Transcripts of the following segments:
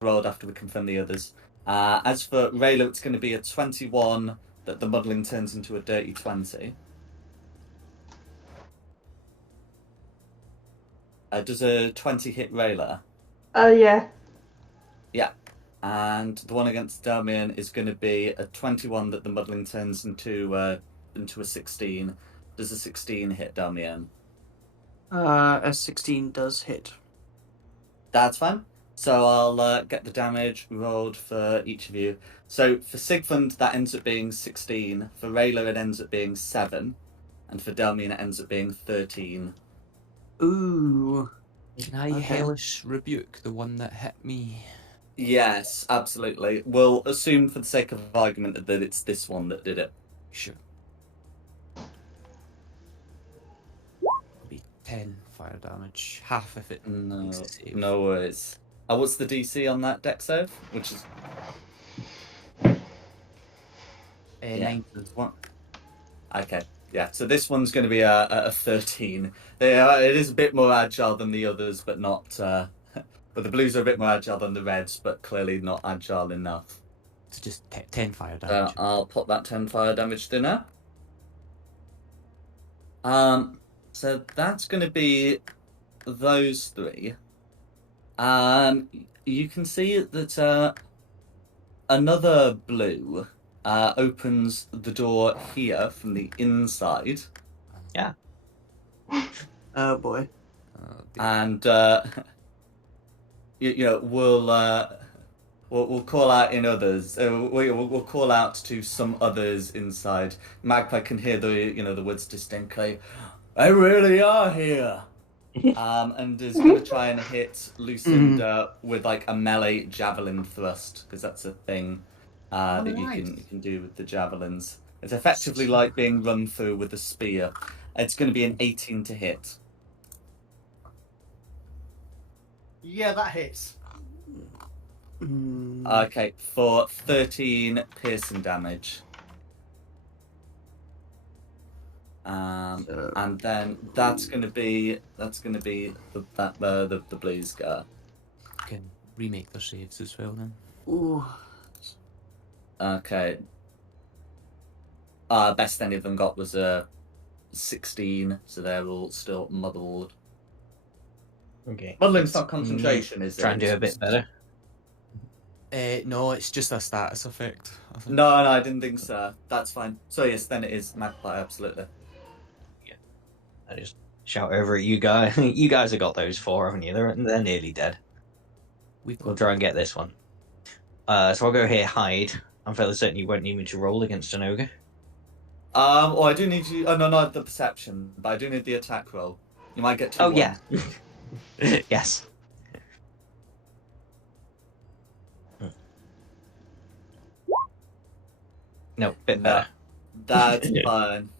rolled after we confirm the others. As for Raylo, it's going to be a 21 that the muddling turns into a dirty 20. Does a 20 hit Rayla? Yeah. Yeah. And the one against Damian is going to be a 21 that the muddling turns into a 16. Does a 16 hit Damian? A 16 does hit. That's fine. So I'll get the damage rolled for each of you. So for Sigmund, that ends up being 16. For Rayla, it ends up being 7. And for Damian, it ends up being 13. Ooh. Can I hellish rebuke the one that hit me? Yes, absolutely. We'll assume for the sake of argument that it's this one that did it. Sure. It'll be 10 fire damage. Half if it makes a save. No worries. What's the DC on that deck save? Which is 9. One. Okay. Yeah, so this one's going to be a 13. It is a bit more agile than the others, but not. But the blues are a bit more agile than the reds, but clearly not agile enough. So just 10 fire damage. I'll put that 10 fire damage through now. So that's going to be those three. You can see that another blue opens the door here from the inside. Yeah. Oh boy. And we'll call out in others. We'll call out to some others inside. Magpie can hear the words distinctly. They really are here. And is going to try and hit Lucinda with like a melee javelin thrust, because that's a thing that you can do with the javelins. It's effectively like being run through with a spear. It's going to be an 18 to hit. Yeah, that hits. Okay, for 13 piercing damage. And then that's going to be the blues guy. Can remake their saves as well then. Ooh. Okay. Best any of them got was a 16, so they're all still muddled. Okay. Muddling's not concentration, is it? Try and do a bit better. No, it's just a status effect. I think. No, I didn't think so. That's fine. So yes, then it is Magpie, absolutely. Yeah. I just shout over at you guys. You guys have got those 4, haven't you? They're nearly dead. We'll try and get this one. So I'll go here, hide. I'm fairly certain you won't need me to roll against an ogre. Well, I do need you. Oh no, not the perception, but I do need the attack roll. You might get 2. Oh yeah. Yes. No, bit better. That's fine.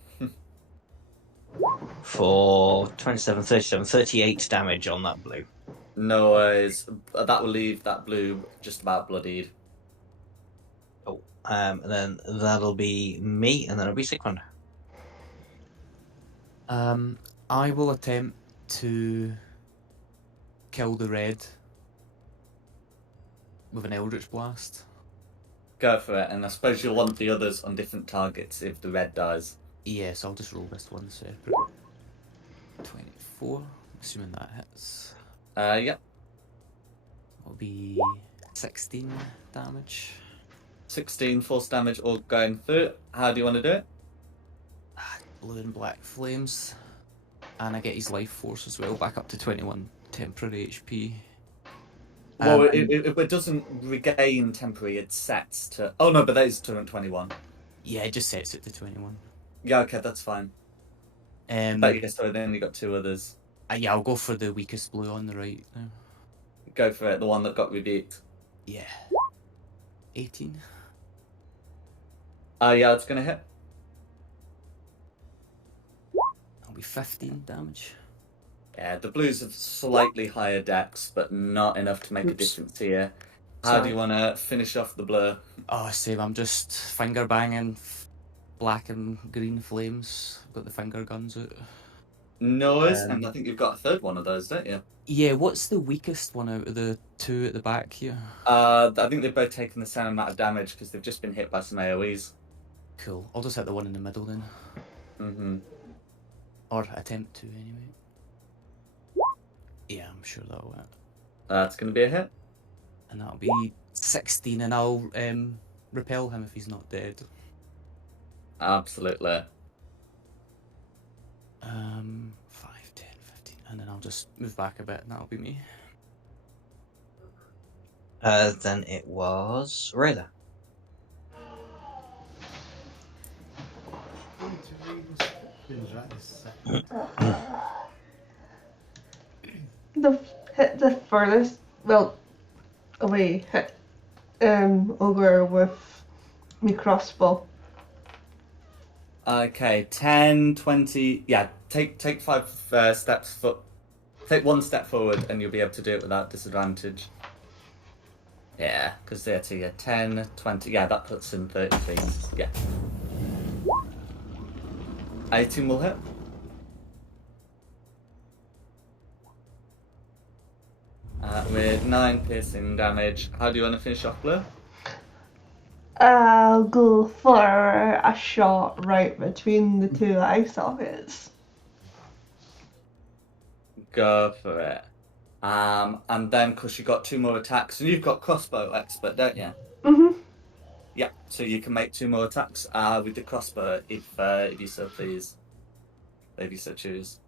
For 27, 37, 38 damage on that blue. No worries. That will leave that blue just about bloodied. Oh, and then that'll be me, and then it'll be Sigmund. I will attempt to kill the red with an Eldritch Blast. Go for it, and I suppose you'll want the others on different targets if the red dies. Yes, I'll just roll this one separate. 24, assuming that hits. Yep. It'll be 16 damage. 16 force damage all going through. How do you want to do it? Blue and black flames. And I get his life force as well, back up to 21 temporary HP. Well, it doesn't regain temporary, it sets to... Oh no, but that is 21. Yeah, it just sets it to 21. Yeah, okay, that's fine. But yeah, sorry, then you got 2 others. Yeah, I'll go for the weakest blue on the right now. Go for it, the one that got rebuked. Yeah. 18. Yeah, it's gonna hit. That'll be 15 damage. Yeah, the blues have slightly higher dex, but not enough to make a difference here. How do you want to finish off the blur? Oh, same. I'm just finger banging black and green flames. Got the finger guns out. Noise, and I think you've got a third one of those, don't you? Yeah, what's the weakest one out of the two at the back here? I think they've both taken the same amount of damage because they've just been hit by some AoEs. Cool. I'll just hit the one in the middle then. Mm-hmm. Or attempt to, anyway. Yeah, I'm sure that'll work. That's going to be a hit. And that'll be 16, and I'll repel him if he's not dead. Absolutely. 5, 10, 15, and then I'll just move back a bit, and that'll be me. Then it was Rayla. Right this second. Hit the furthest, well, away, hit Ogre with me crossbow. Okay, 10, 20... Yeah, take 5 steps... Take 1 step forward and you'll be able to do it without disadvantage. Yeah, because they're to you. 10, 20... Yeah, that puts in 30 feet. Yeah. 18 will hit. With 9 piercing damage. How do you want to finish off, Blue? I'll go for a shot right between the two eye sockets. Go for it. And then, because you got 2 more attacks, and you've got crossbow expert, don't you? Mm-hmm. Yeah, so you can make 2 more attacks with the crossbow if you so please. If you so choose.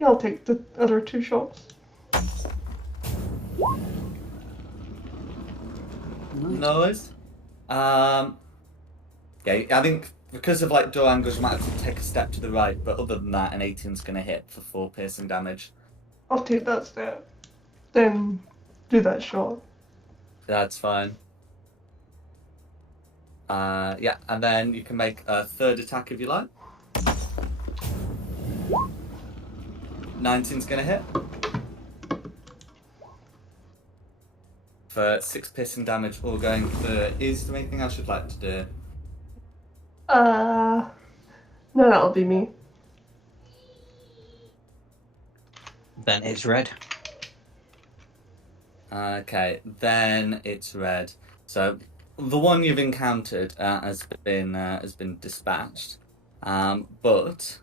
Yeah, I'll take the other 2 shots. Noise. Yeah, I think because of like door angles, you might have to take a step to the right, but other than that, an 18's going to hit for 4 piercing damage. I'll take that step. Then do that shot. That's fine. Yeah, and then you can make a 3rd attack if you like. 19's going to hit. For 6 piercing damage, all going through. Is there anything else you'd like to do? No, that'll be me. Then it's Red. Okay, then it's Red. So the one you've encountered has been dispatched, but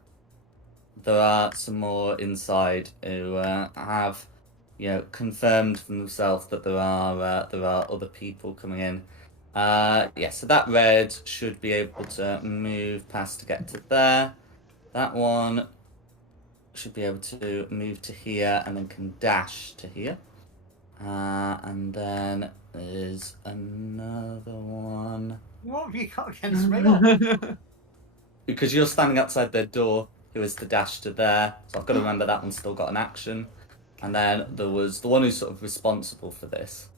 there are some more inside who have, confirmed for themselves that there are other people coming in. Yeah, so that Red should be able to move past to get to there. That one should be able to move to here and then can dash to here. And then there's another one. What have you got against me? Because you're standing outside their door, who is the dash to there. So I've got to remember that one's still got an action. And then there was the one who's sort of responsible for this.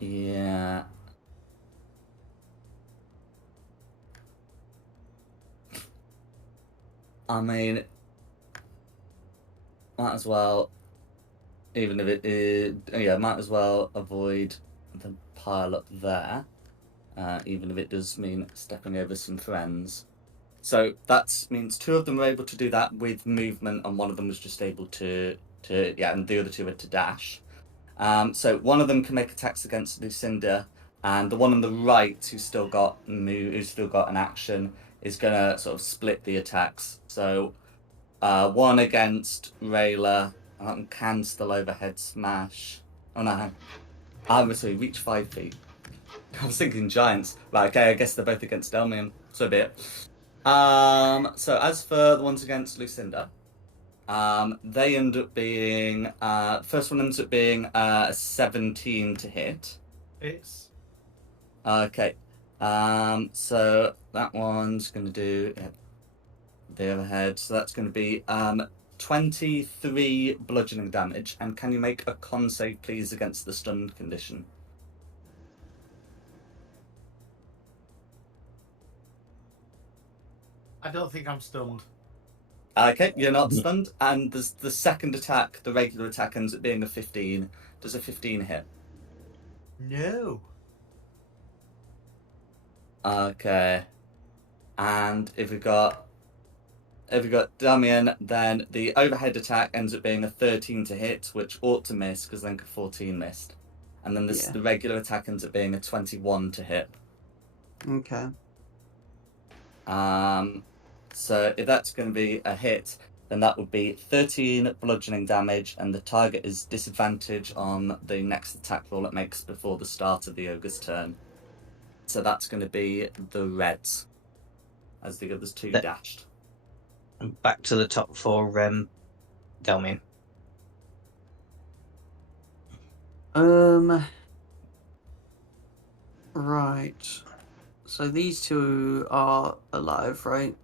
Yeah. I mean, might as well, even if it is, might as well avoid the pile up there, even if it does mean stepping over some friends. So that means 2 of them were able to do that with movement, and one of them was just able to and the other 2 had to dash. So one of them can make attacks against Lucinda, and the one on the right who's still got an action is gonna sort of split the attacks. So one against Rayla, can still overhead smash. Oh no, I'm sorry, reach 5 feet. I was thinking giants. Right, okay, I guess they're both against Delmian. So be it. So as for the ones against Lucinda, they end up being first one ends up being a 17 to hit. It's Okay. So that one's gonna do the overhead. So that's gonna be 23 bludgeoning damage. And can you make a con save, please, against the stunned condition? I don't think I'm stunned. Okay, you're not stunned. And there's the second attack, the regular attack, ends up being a 15. Does a 15 hit? No. Okay. And if we've got Damien, then the overhead attack ends up being a 13 to hit, which ought to miss because then 14 missed. And then Yeah. the regular attack ends up being a 21 to hit. Okay. So if that's going to be a hit, then that would be 13 bludgeoning damage, and the target is disadvantage on the next attack roll it makes before the start of the ogre's turn. So that's going to be the reds, as the others two dashed. Back to the top for Delmian. Right. So these two are alive, right?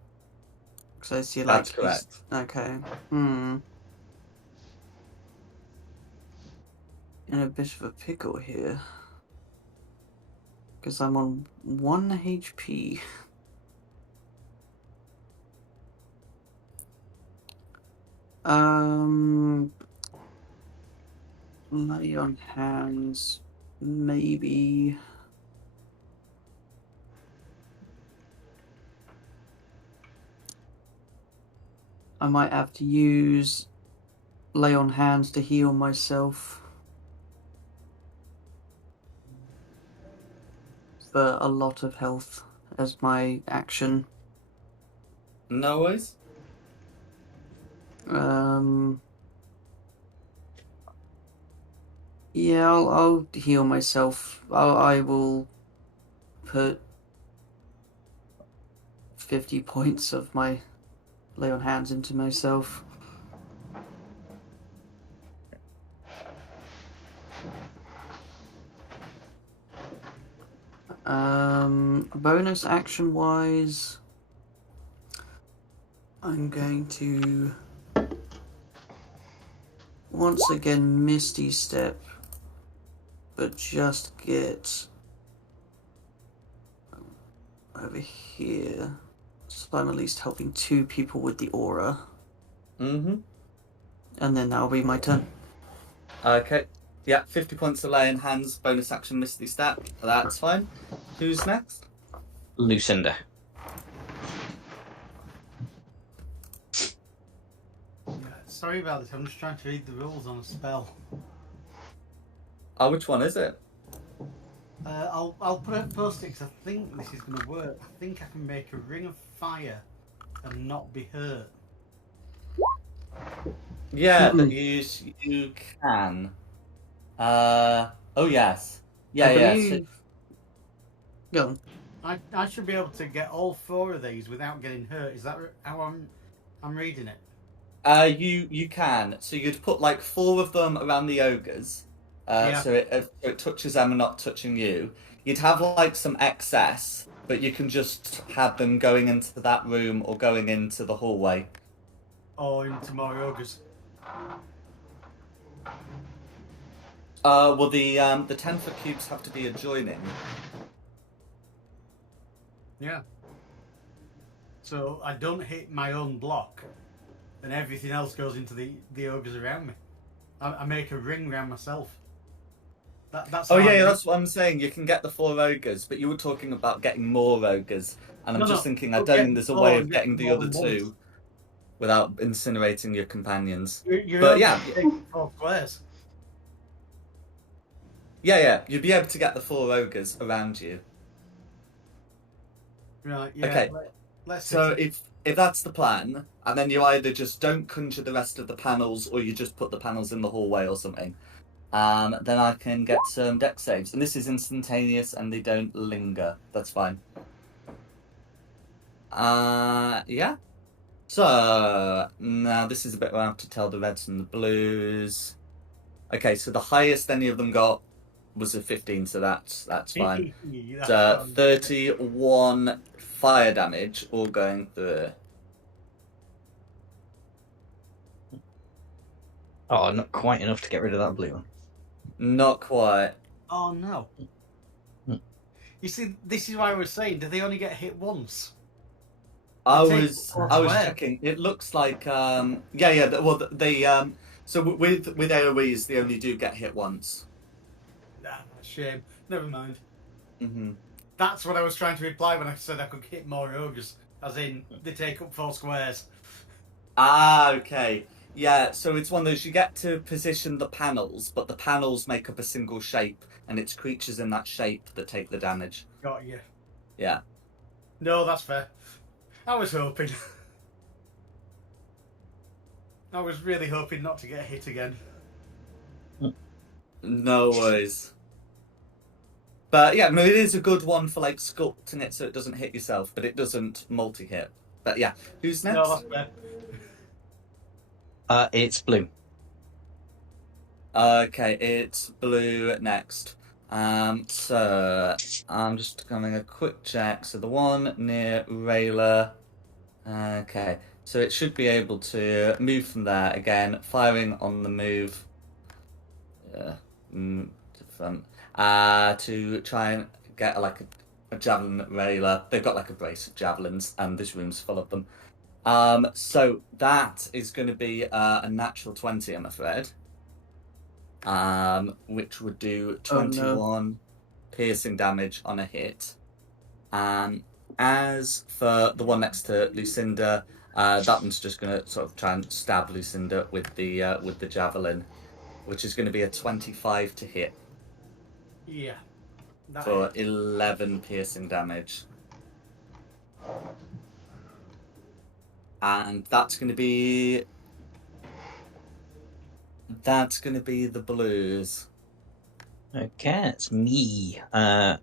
Because I see That's correct. Okay. In a bit of a pickle here. Because I'm on 1 HP. Lay on hands, maybe. I might have to use lay on hands to heal myself for a lot of health as my action. No worries. Yeah, I'll heal myself. I will put 50 points of my lay on hands into myself. Bonus action wise, I'm going to once again Misty Step, but just get over here, so I'm at least helping 2 people with the aura. Mm-hmm. And then that'll be my turn. Okay. Yeah, 50 points of laying hands, bonus action, Misty Step. That's fine. Who's next? Lucinda. Yeah, sorry about this. I'm just trying to read the rules on a spell. Oh, which one is it? I'll put a post-it because I think this is going to work. I think I can make a ring of fire and not be hurt. Yeah, you can. Oh yes. Yeah, I yeah. believe... Go on. I should be able to get all 4 of these without getting hurt. Is that how I'm reading it? You can. So you'd put like 4 of them around the ogres. Yeah. So it touches them and not touching you. You'd have like some excess, but you can just have them going into that room or going into the hallway. Or into more ogres. Well, the 10-foot cubes have to be adjoining. Yeah. So I don't hit my own block, and everything else goes into the ogres around me. I make a ring around myself. That's. Oh how yeah, that's what I'm saying. You can get the 4 ogres, but you were talking about getting more ogres, and I'm just thinking I don't think there's a way of getting the other 2 without incinerating your companions. But yeah, 4 squares. Yeah, you'd be able to get the 4 ogres around you. Right. Yeah. Okay. Let's So if that's the plan, and then you either just don't conjure the rest of the panels, or you just put the panels in the hallway or something, then I can get some dex saves. And this is instantaneous, and they don't linger. That's fine. Yeah. So now this is a bit where I have to tell the reds and the blues. Okay, so the highest any of them got was a 15, so that's fine. 31 fire damage, all going through. Oh, not quite enough to get rid of that blue one. Not quite. Oh no. You see, this is why I was saying, do they only get hit once? I was checking. It looks like yeah. Well, so with AoEs, they only do get hit once. Nah, shame. Never mind. Mm-hmm. That's what I was trying to imply when I said I could hit more ogres. as in they take up 4 squares. Ah, okay. Yeah, so it's one of those, you get to position the panels, but the panels make up a single shape, and it's creatures in that shape that take the damage. Got you. Yeah. No, that's fair. I was hoping. I was really hoping not to get hit again. No worries. But yeah, no, it is a good one for like sculpting it so it doesn't hit yourself, but it doesn't multi-hit. But yeah, who's next? No, that's fair. It's blue. Okay, it's blue next. So I'm just having a quick check. So the one near Rayla. Okay, so it should be able to move from there again, firing on the move. To front. To try and get like a javelin at Rayla. They've got like a brace of javelins, and this room's full of them. So that is going to be a natural 20, I'm afraid. Which would do 21 piercing damage on a hit. As for the one next to Lucinda, that one's just going to sort of try and stab Lucinda with the javelin, which is going to be a 25 to hit. Yeah. For 11 piercing damage. And that's going to be the blues. Okay, it's me. I'm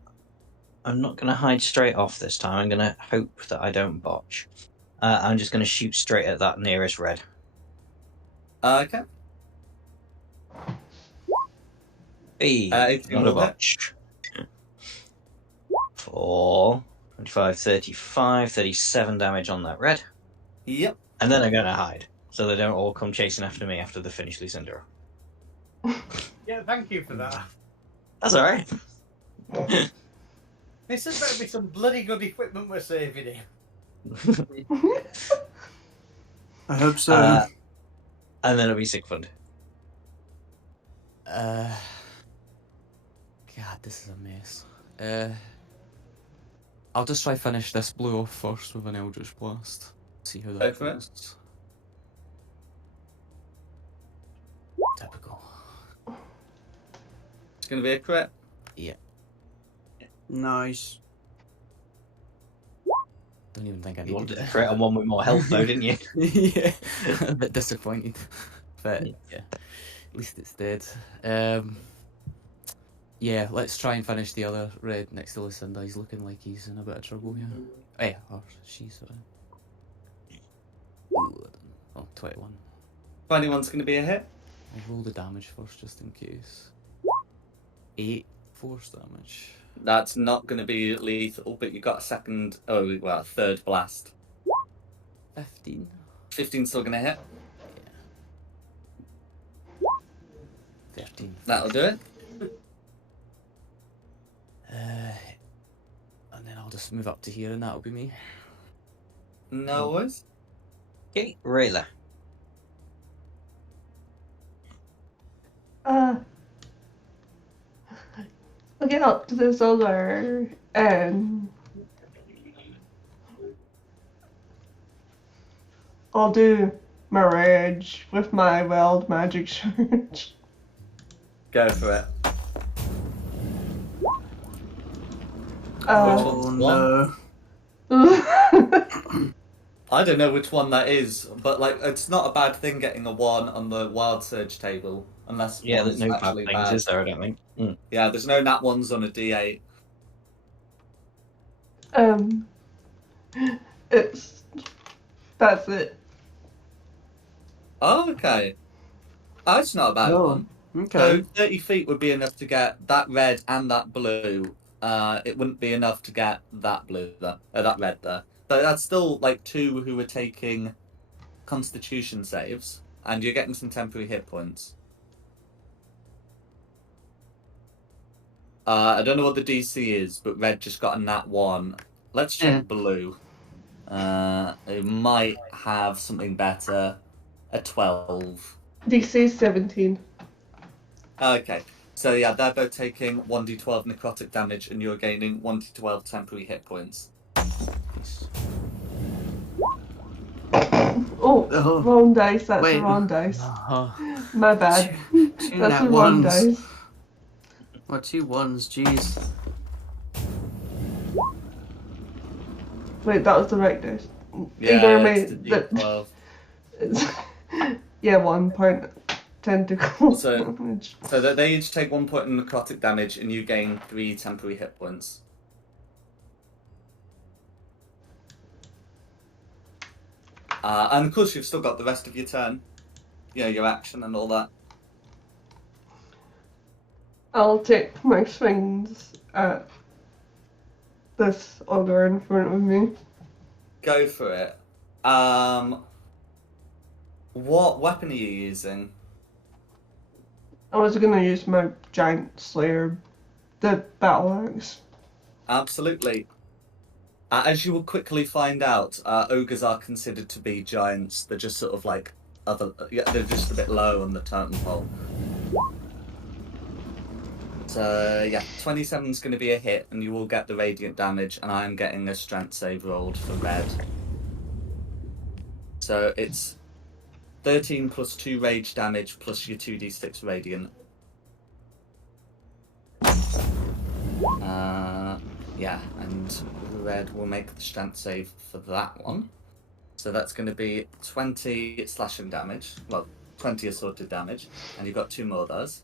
not going to hide straight off this time. I'm going to hope that I don't botch. I'm just going to shoot straight at that nearest red. Okay. Hey, not a botch. For 25, 35, 37 damage on that red. Yep. And then I'm going to hide, so they don't all come chasing after me after they finish Lucinda. Yeah, thank you for that. That's alright. This has better be some bloody good equipment we're saving here. I hope so. And then it'll be Sigfund. God, this is a mess. I'll just try finish this blue off first with an Eldritch Blast. See how that goes. Typical. It's going to be a crit. Yeah. Nice. Don't even think I You needed wanted it. to create on one with more health though, didn't you? Yeah. A bit disappointed. But yeah, at least it's dead. Yeah, let's try and finish the other red next to Lucinda. He's looking like he's in a bit of trouble here. Yeah, or she's sorry. Ooh, 21. 21's going to be a hit. I'll roll the damage first just in case. 8 force damage. That's not going to be lethal, but you got a third blast. 15. 15's still going to hit. Yeah. 13. That'll do it. And then I'll just move up to here and that'll be me. No worries. Okay, Rayla. I'll get up to this other I'll do Mirage with my Wild Magic Surge. Go for it. Oh no. I don't know which one that is, but like it's not a bad thing getting a 1 on the Wild Surge table, unless Yeah, there's one's no bad actually things, bad. is there? I don't think. Yeah, there's no nat 1s on a D8. That's it. Oh, okay. Oh, it's not a bad Oh, one. okay. So 30 feet would be enough to get that red and that blue. It wouldn't be enough to get that blue there, that red there. But that's still like 2 who are taking Constitution saves, and you're getting some temporary hit points. I don't know what the DC is, but red just got a nat 1. Let's check blue. It might have something better. A 12. DC 17. Okay. So yeah, they're both taking 1d12 necrotic damage, and you're gaining 1d12 temporary hit points. Oh, Oh. wrong dice. That's Wait. the wrong dice. Uh-huh. My bad. Two That's nat the wrong ones. dice. Or 2 1s, jeez. Wait, that was the right dice. Yeah, Ignore it's me. the D12. Yeah, 1 point tentacle So- damage. So that they each take 1 point of necrotic damage, and you gain 3 temporary hit points. And of course, you've still got the rest of your turn. You know, your action and all that. I'll take my swings at this ogre in front of me. Go for it. What weapon are you using? I was gonna use my giant slayer, the battle axe. Absolutely. As you will quickly find out, ogres are considered to be giants. They're just sort of like they're just a bit low on the totem pole. So yeah, 27 is going to be a hit, and you will get the radiant damage, and I am getting a strength save rolled for red. So it's 13 plus 2 rage damage plus your 2d6 radiant. Yeah, and red will make the strength save for that one. So that's going to be 20 slashing damage. Well, 20 assaulted damage, and you've got 2 more of those.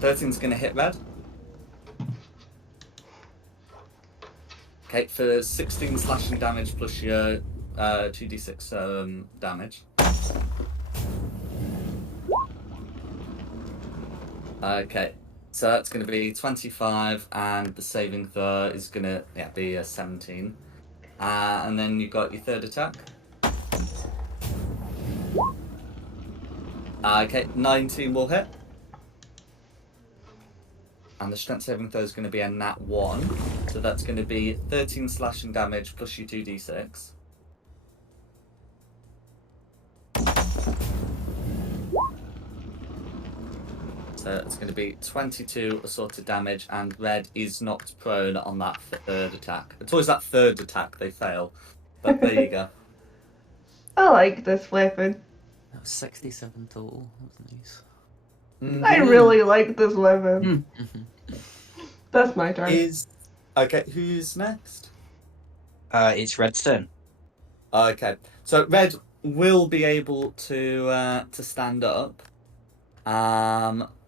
13's going to hit red. Okay, for 16 slashing damage plus your 2d6 damage. Okay, so that's going to be 25, and the saving throw is going to be a 17. And then you've got your third attack. Okay, 19 will hit. And the strength saving throw is going to be a nat 1. So that's going to be 13 slashing damage plus your 2d6. So it's going to be 22 assaulted damage, and red is knocked prone on that third attack. It's always that third attack they fail. But there you go. I like this weapon. That was 67 total. That was nice. I really like this weapon. Mm-hmm. That's my turn. Okay, who's next? It's Redstone. Okay, so red will be able to stand up.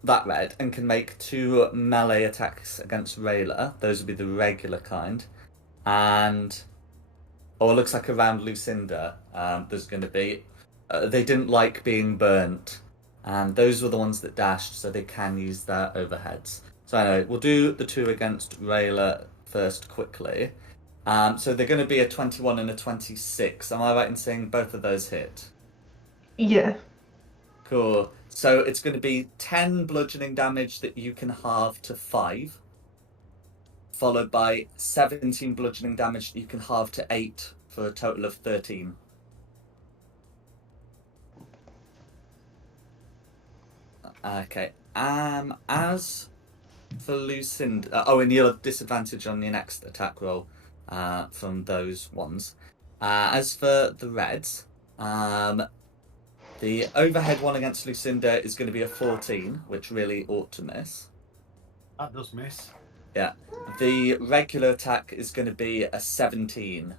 That red, and can make 2 melee attacks against Rayla. Those would be the regular kind. And it looks like around Lucinda, there's going to be. They didn't like being burnt, and those were the ones that dashed, so they can use their overheads. So anyway, we'll do the 2 against Rayla first quickly. So they're going to be a 21 and a 26. Am I right in saying both of those hit? Yeah. Cool. So it's going to be 10 bludgeoning damage that you can halve to 5, followed by 17 bludgeoning damage that you can halve to 8, for a total of 13. Okay. As for Lucinda, and you'll have disadvantage on your next attack roll from those ones. As for the reds, the overhead one against Lucinda is going to be a 14, which really ought to miss. That does miss. Yeah. The regular attack is going to be a 17.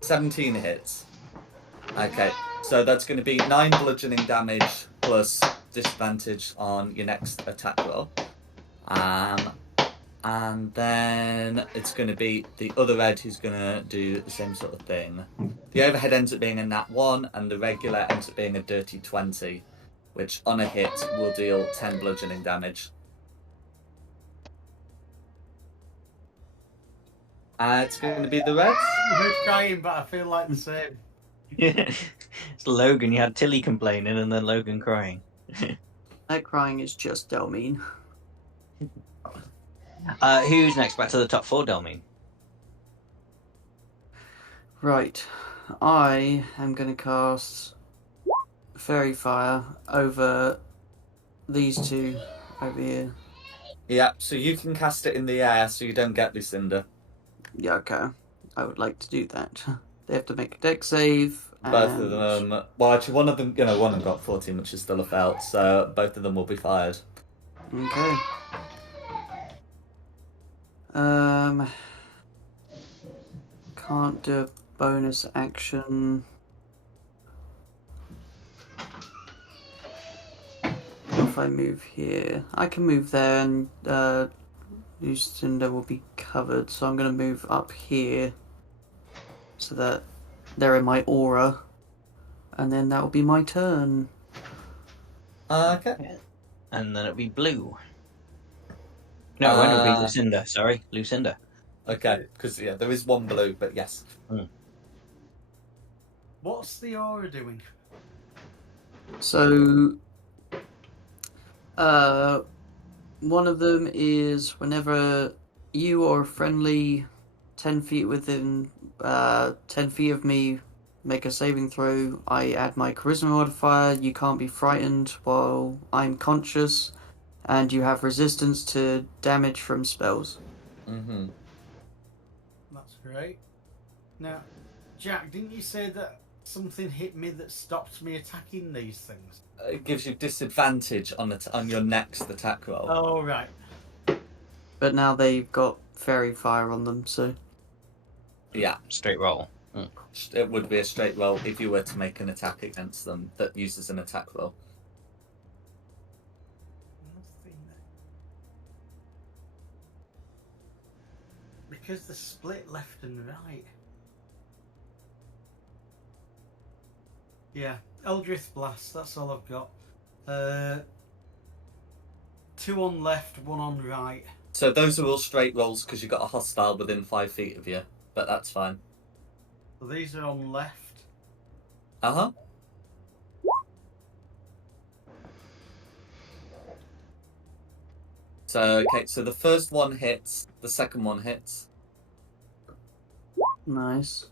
17 hits. Okay, so that's going to be 9 bludgeoning damage plus disadvantage on your next attack roll. And then it's going to be the other red who's going to do the same sort of thing. The overhead ends up being a nat 1, and the regular ends up being a dirty 20, which on a hit will deal 10 bludgeoning damage. It's going to be the reds. Who's crying, but I feel like the same. It's Logan. You had Tilly complaining and then Logan crying. That crying is just Delmine. Who's next? Back to the top 4, Delmine. Right. I am going to cast Fairy Fire over these 2 over here. Yeah, so you can cast it in the air so you don't get Lucinda. Yeah, okay. I would like to do that. They have to make a deck save. Both of and- them. Well, actually, one of them, one of them got 14, which is still a fail, so both of them will be fired. Okay. Can't do a bonus action. If I move here, I can move there, and Lucinda will be covered. So I'm gonna move up here, so that they're in my aura, and then that will be my turn. Okay. And then it'll be blue. No, it won't be Lucinda. Sorry, Lucinda. Okay, because there is one blue, but yes. What's the aura doing? So, one of them is whenever you or a friendly 10 feet within 10 feet of me make a saving throw, I add my charisma modifier. You can't be frightened while I'm conscious, and you have resistance to damage from spells. Mm-hmm. That's great. Now, Jack, didn't you say that something hit me that stopped me attacking these things? It gives you disadvantage on your next attack roll. Oh, right. But now they've got fairy fire on them, so Yeah, Straight roll. it would be a straight roll if you were to make an attack against them that uses an attack roll. Nothing. Because they're split left and right. Yeah, Eldritch Blast, that's all I've got. 2 on left, 1 on right. So those are all straight rolls because you've got a hostile within 5 feet of you, but that's fine. So these are on left. Uh-huh. So, okay, so the first one hits, the second one hits. nice.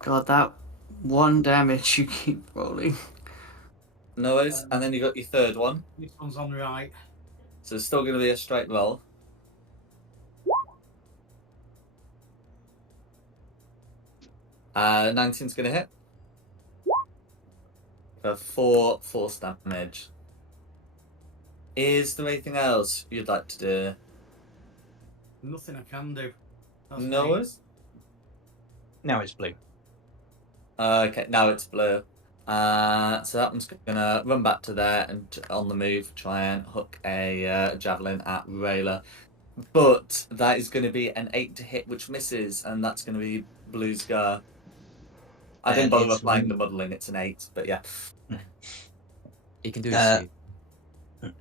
God, that one damage you keep rolling. No worries. And then you got your third one. This one's on right. So it's still going to be a straight roll. Uh, 19's going to hit. For 4 force damage. Is there anything else you'd like to do? Nothing I can do. That's No me. worries. Now it's blue. Okay, now it's blue. So that one's gonna run back to there and on the move try and hook a javelin at Rayla. But that is going to be an 8 to hit, which misses, and that's going to be Blue's go. I didn't bother it's applying the muddling, it's an 8, but yeah. You can do a save.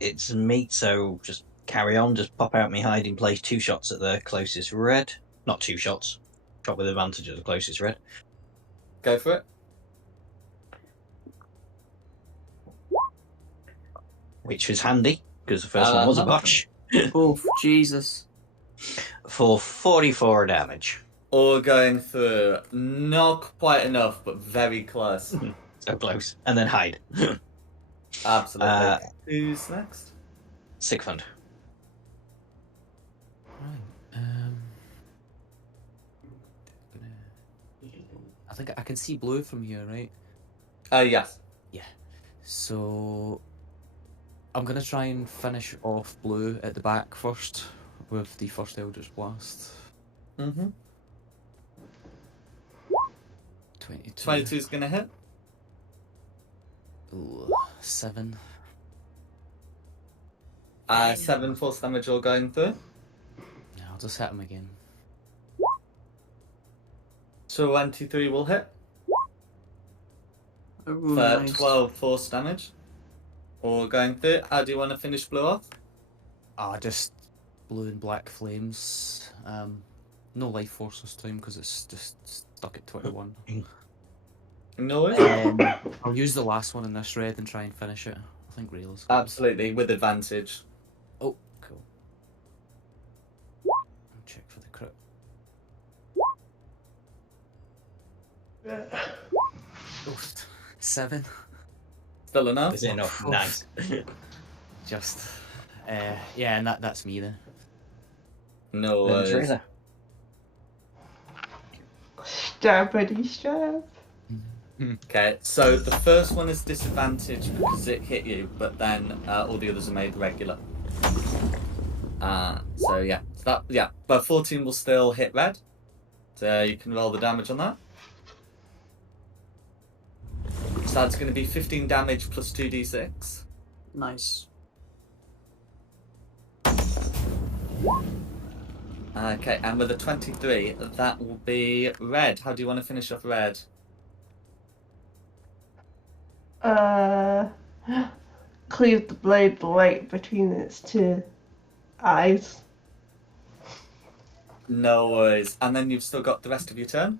It's me, so just carry on. Just pop out me hiding place. 2 shots at the closest red. Not 2 shots. Shot with advantage at the closest red. Go for it. Which was handy, because the first one was a botch. Oh, Jesus. For 44 damage. Or going through. Not quite enough, but very close. So close. And then hide. Absolutely. Who's next? Siegfried. Right. I think I can see blue from here, right? Yes. So I'm gonna try and finish off blue at the back first with the first Eldritch Blast. Mm-hmm. 22. 22's going to hit. Ooh, 7. 7 force damage all going through. Yeah, I'll just hit him again. So 23 will hit. Oh, For nice. 12 force damage. Or going through. How do you want to finish blue off? Just blue and black flames. No life force this time because it's just stuck at 21. No worries. I'll use the last one in this red and try and finish it. I think Rayla's. Absolutely, with advantage. Oh, cool. I'll check for the crit. Oof, 7. Still enough? Is it enough? Nice. Just. Yeah, and that's me then. No Then worries. Teresa. Stabbity stab. Okay, so the first one is disadvantaged because it hit you, but then all the others are made regular. So yeah, but 14 will still hit red. So you can roll the damage on that. So that's going to be 15 damage plus 2d6. Nice. Okay, and with a 23, that will be red. How do you want to finish off red? Cleave the blade light between its two eyes. No worries. And then you've still got the rest of your turn.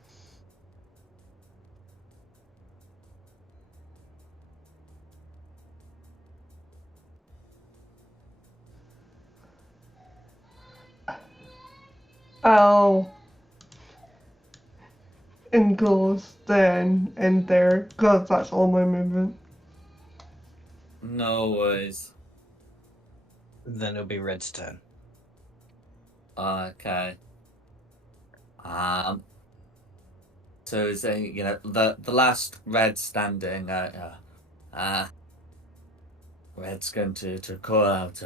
I'll and goes then and there, because that's all my movement. No worries. Then it'll be Red's turn. Okay. So saying, the last red standing, Red's going to call out,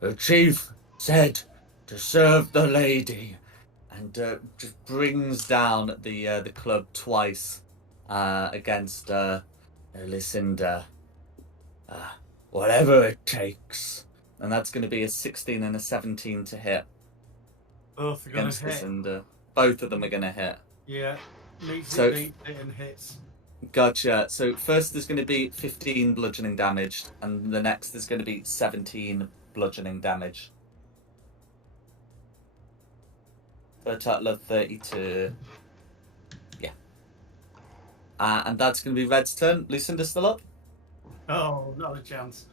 the chief said to serve the lady, and just brings down the club twice against Lucinda. Whatever it takes. And that's going to be a 16 and a 17 to hit Both are going against to hit. Lucinda. Both of them are going to hit. Yeah. Meets So- it, beats it, and hits. Gotcha. So first there's going to be 15 bludgeoning damage, and the next is going to be 17 bludgeoning damage. For a total of 32. Yeah. And that's going to be Red's turn. Lucinda's still up? Oh, not a chance.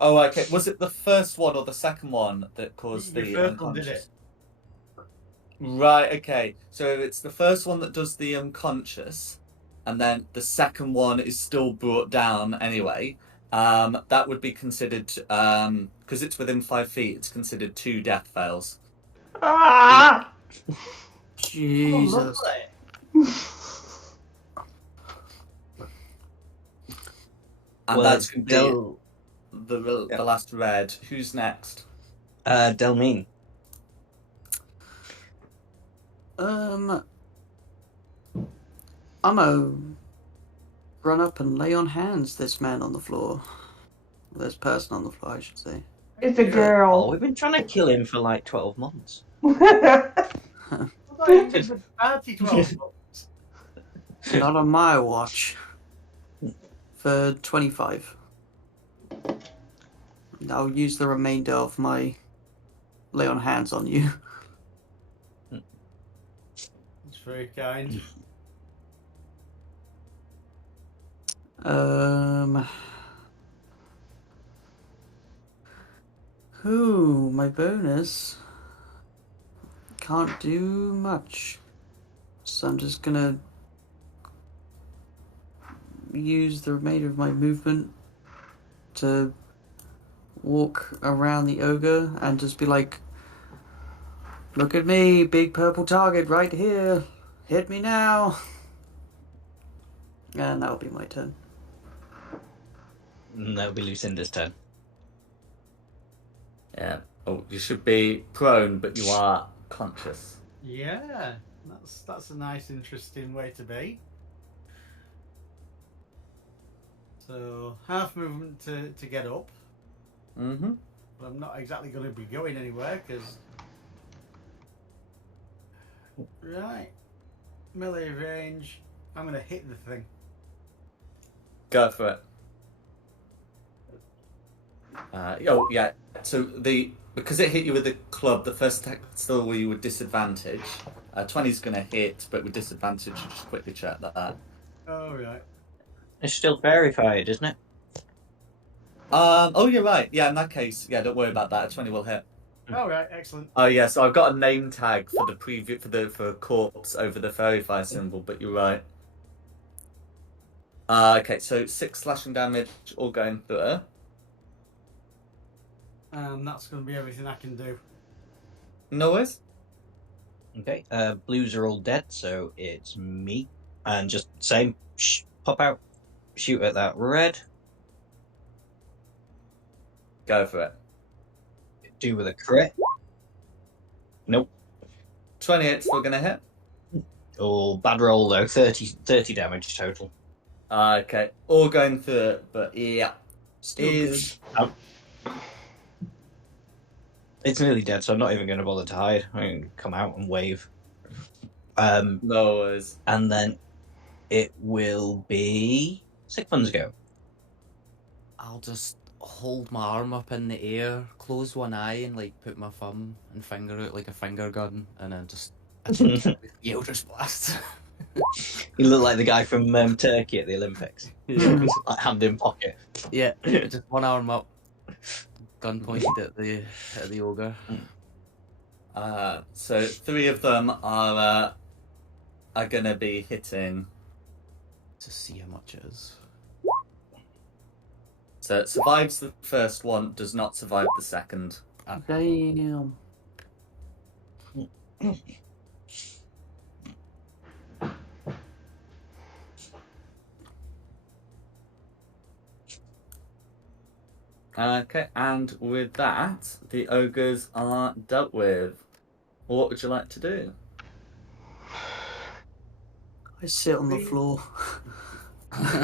Oh, okay. Was it the first one or the second one that caused Your the first one did unconscious? it. Right, okay. So it's the first one that does the unconscious, and then the second one is still brought down anyway. That would be considered, because it's within 5 feet, it's considered 2 death fails. Ah! Jesus. And that's going to be Del... the last red. Who's next? Delmine. I'm gonna run up and lay on hands this man on the floor. This person on the floor, I should say. It's a Oh, girl. we've been trying to kill him for like 12 months. It's a party 12 months. Not on my watch. For 25. I'll use the remainder of my lay on hands on you. It's very kind. My bonus can't do much. So I'm just gonna use the remainder of my movement to walk around the ogre and just be like, look at me, big purple target right here. Hit me now. And that'll be my turn. And that'll be Lucinda's turn. Yeah. Oh, you should be prone, but you are conscious. Yeah, that's a nice, interesting way to be. So half movement to get up, Mm-hmm. but I'm not exactly going to be going anywhere because right melee range. I'm going to hit the thing. Go for it. Oh yeah. So because it hit you with the club, the first attack still were you with disadvantage. 20's gonna hit, but with disadvantage. Just quickly check that. Oh right. It's still verified, isn't it? Oh, you're right. Yeah, in that case, yeah, don't worry about that. A 20 will hit. All right, excellent. Oh yeah, so I've got a name tag for the preview for corpse over the verify symbol, but you're right. Okay, so 6 slashing damage all going through her. and that's going to be everything I can do. No worries. Okay. Blues are all dead, so it's me. And just same. Pop out. Shoot at that red. Go for it. Do with a crit. Nope. 28 still gonna hit. Oh, bad roll though. 30 damage total. Okay, all going through it, but yeah. Still Is It's nearly dead, so I'm not even going to bother to hide. I'm going to come out and wave. no worries. And then it will be Sigmund's go. I'll just hold my arm up in the air, close one eye, and like put my thumb and finger out like a finger gun, and then just attempt it with the Eldritch Blast. You look like the guy from Turkey at the Olympics. Yeah. Like hand in pocket. Yeah, just one arm up, gun pointed at the ogre. So 3 of them are gonna be hitting. To see how much it is. So it survives the first one, does not survive the second. Damn. Okay, and with that, the ogres are dealt with. What would you like to do? I sit on the floor.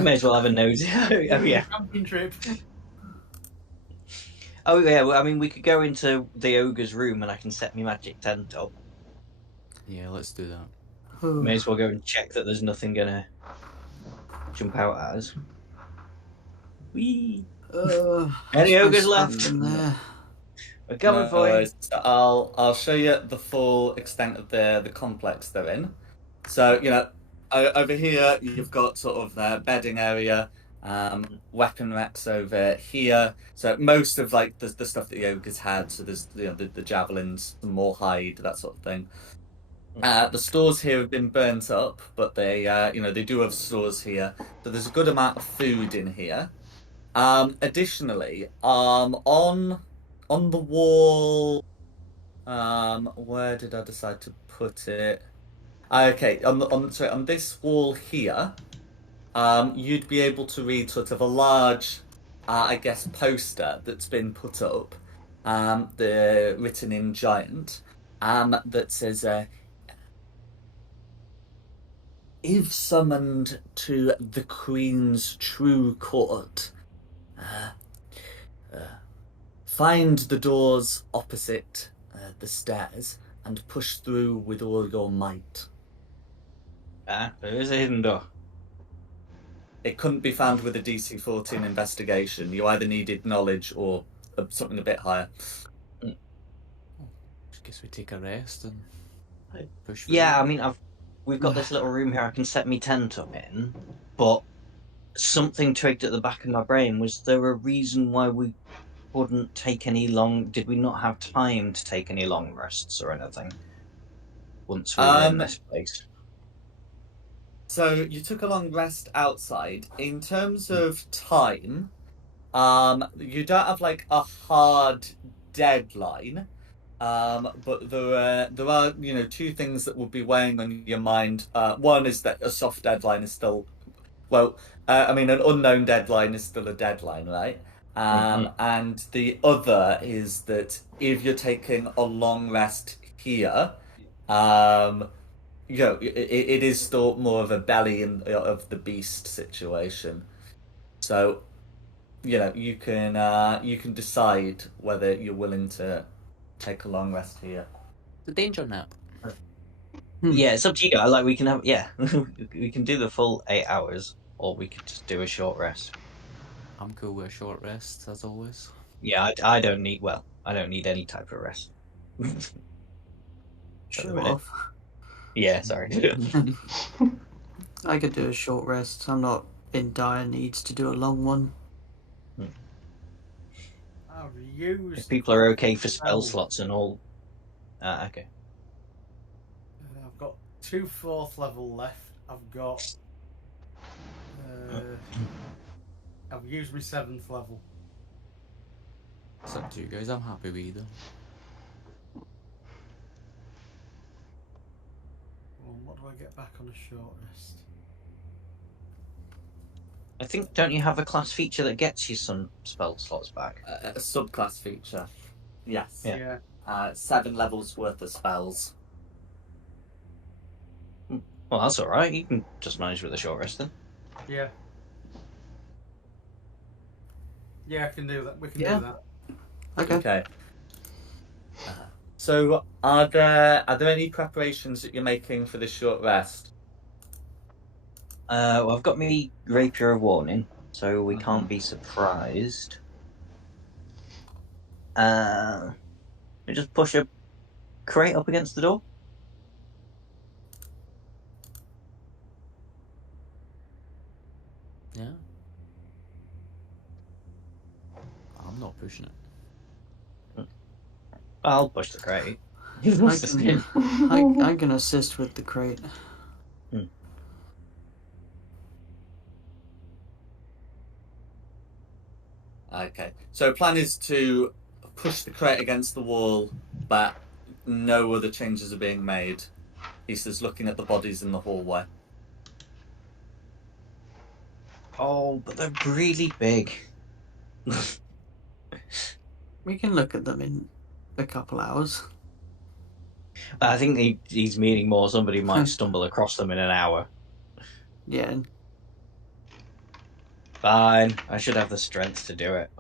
May as well have a nosy. Oh yeah. Camping trip. Oh yeah. Well, I mean, we could go into the ogre's room and I can set my magic tent up. Yeah, let's do that. May as well go and check that there's nothing gonna jump out at us. Whee! Any ogres left? In there. We're coming for you. worries. So I'll show you the full extent of the complex they're in. So over here you've got sort of the bedding area, weapon racks over here. So most of like the stuff that the ogres had. So there's the javelins, some more hide, that sort of thing. The stores here have been burnt up, but they they do have stores here. So there's a good amount of food in here. Additionally, on the wall, where did I decide to put it? Okay, on this wall here, you'd be able to read sort of a large, I guess, poster that's been put up, written in giant, that says, "If summoned to the Queen's true court, find the doors opposite the stairs and push through with all your might." There is a hidden door. It couldn't be found with a DC 14 investigation. You either needed knowledge or something a bit higher. I guess we take a rest and push. Yeah, I mean, we've got this little room here I can set me tent up in, but something twigged at the back of my brain. Was there a reason why we wouldn't take any long... Did we not have time to take any long rests or anything once we were in this place? So you took a long rest outside. In terms of time, you don't have like a hard deadline. But there are 2 things that will be weighing on your mind. One is that a soft deadline is still, an unknown deadline is still a deadline, right? And the other is that if you're taking a long rest here, it is still more of a belly of the beast situation. So, you can decide whether you're willing to take a long rest here. The danger nap. Yeah, it's up to you guys. Like, we can have... Yeah, we can do the full 8 hours, or we could just do a short rest. I'm cool with a short rest, as always. Yeah, I don't need... Well, I don't need any type of rest. Show off. Yeah, sorry. I could do a short rest. I'm not in dire needs to do a long one. I've used. If people are okay for spell level. slots and all... okay. I've got 2 4th level left. I've got. I've used my 7th level. It's up to you guys. I'm happy with either. Well, what do I get back on a short rest? I think, don't you have a class feature that gets you some spell slots back? A subclass feature. Yes. Yeah. 7 levels worth of spells. Well, that's alright. You can just manage with a short rest then. Yeah. Yeah, I can do that. We can Yeah. do that. Okay. Okay. So, are there any preparations that you're making for this short rest? Well, I've got me Rapier of Warning, so we Mhm. can't be surprised. We just push a crate up against the door. Yeah. I'm not pushing it. I'll push the crate. I can assist with the crate. Okay. So, plan is to push the crate against the wall, but no other changes are being made. He's just looking at the bodies in the hallway. Oh, but they're really big. We can look at them in a couple hours. I think he's meaning more somebody might stumble across them in an hour. Yeah. Fine, I should have the strength to do it.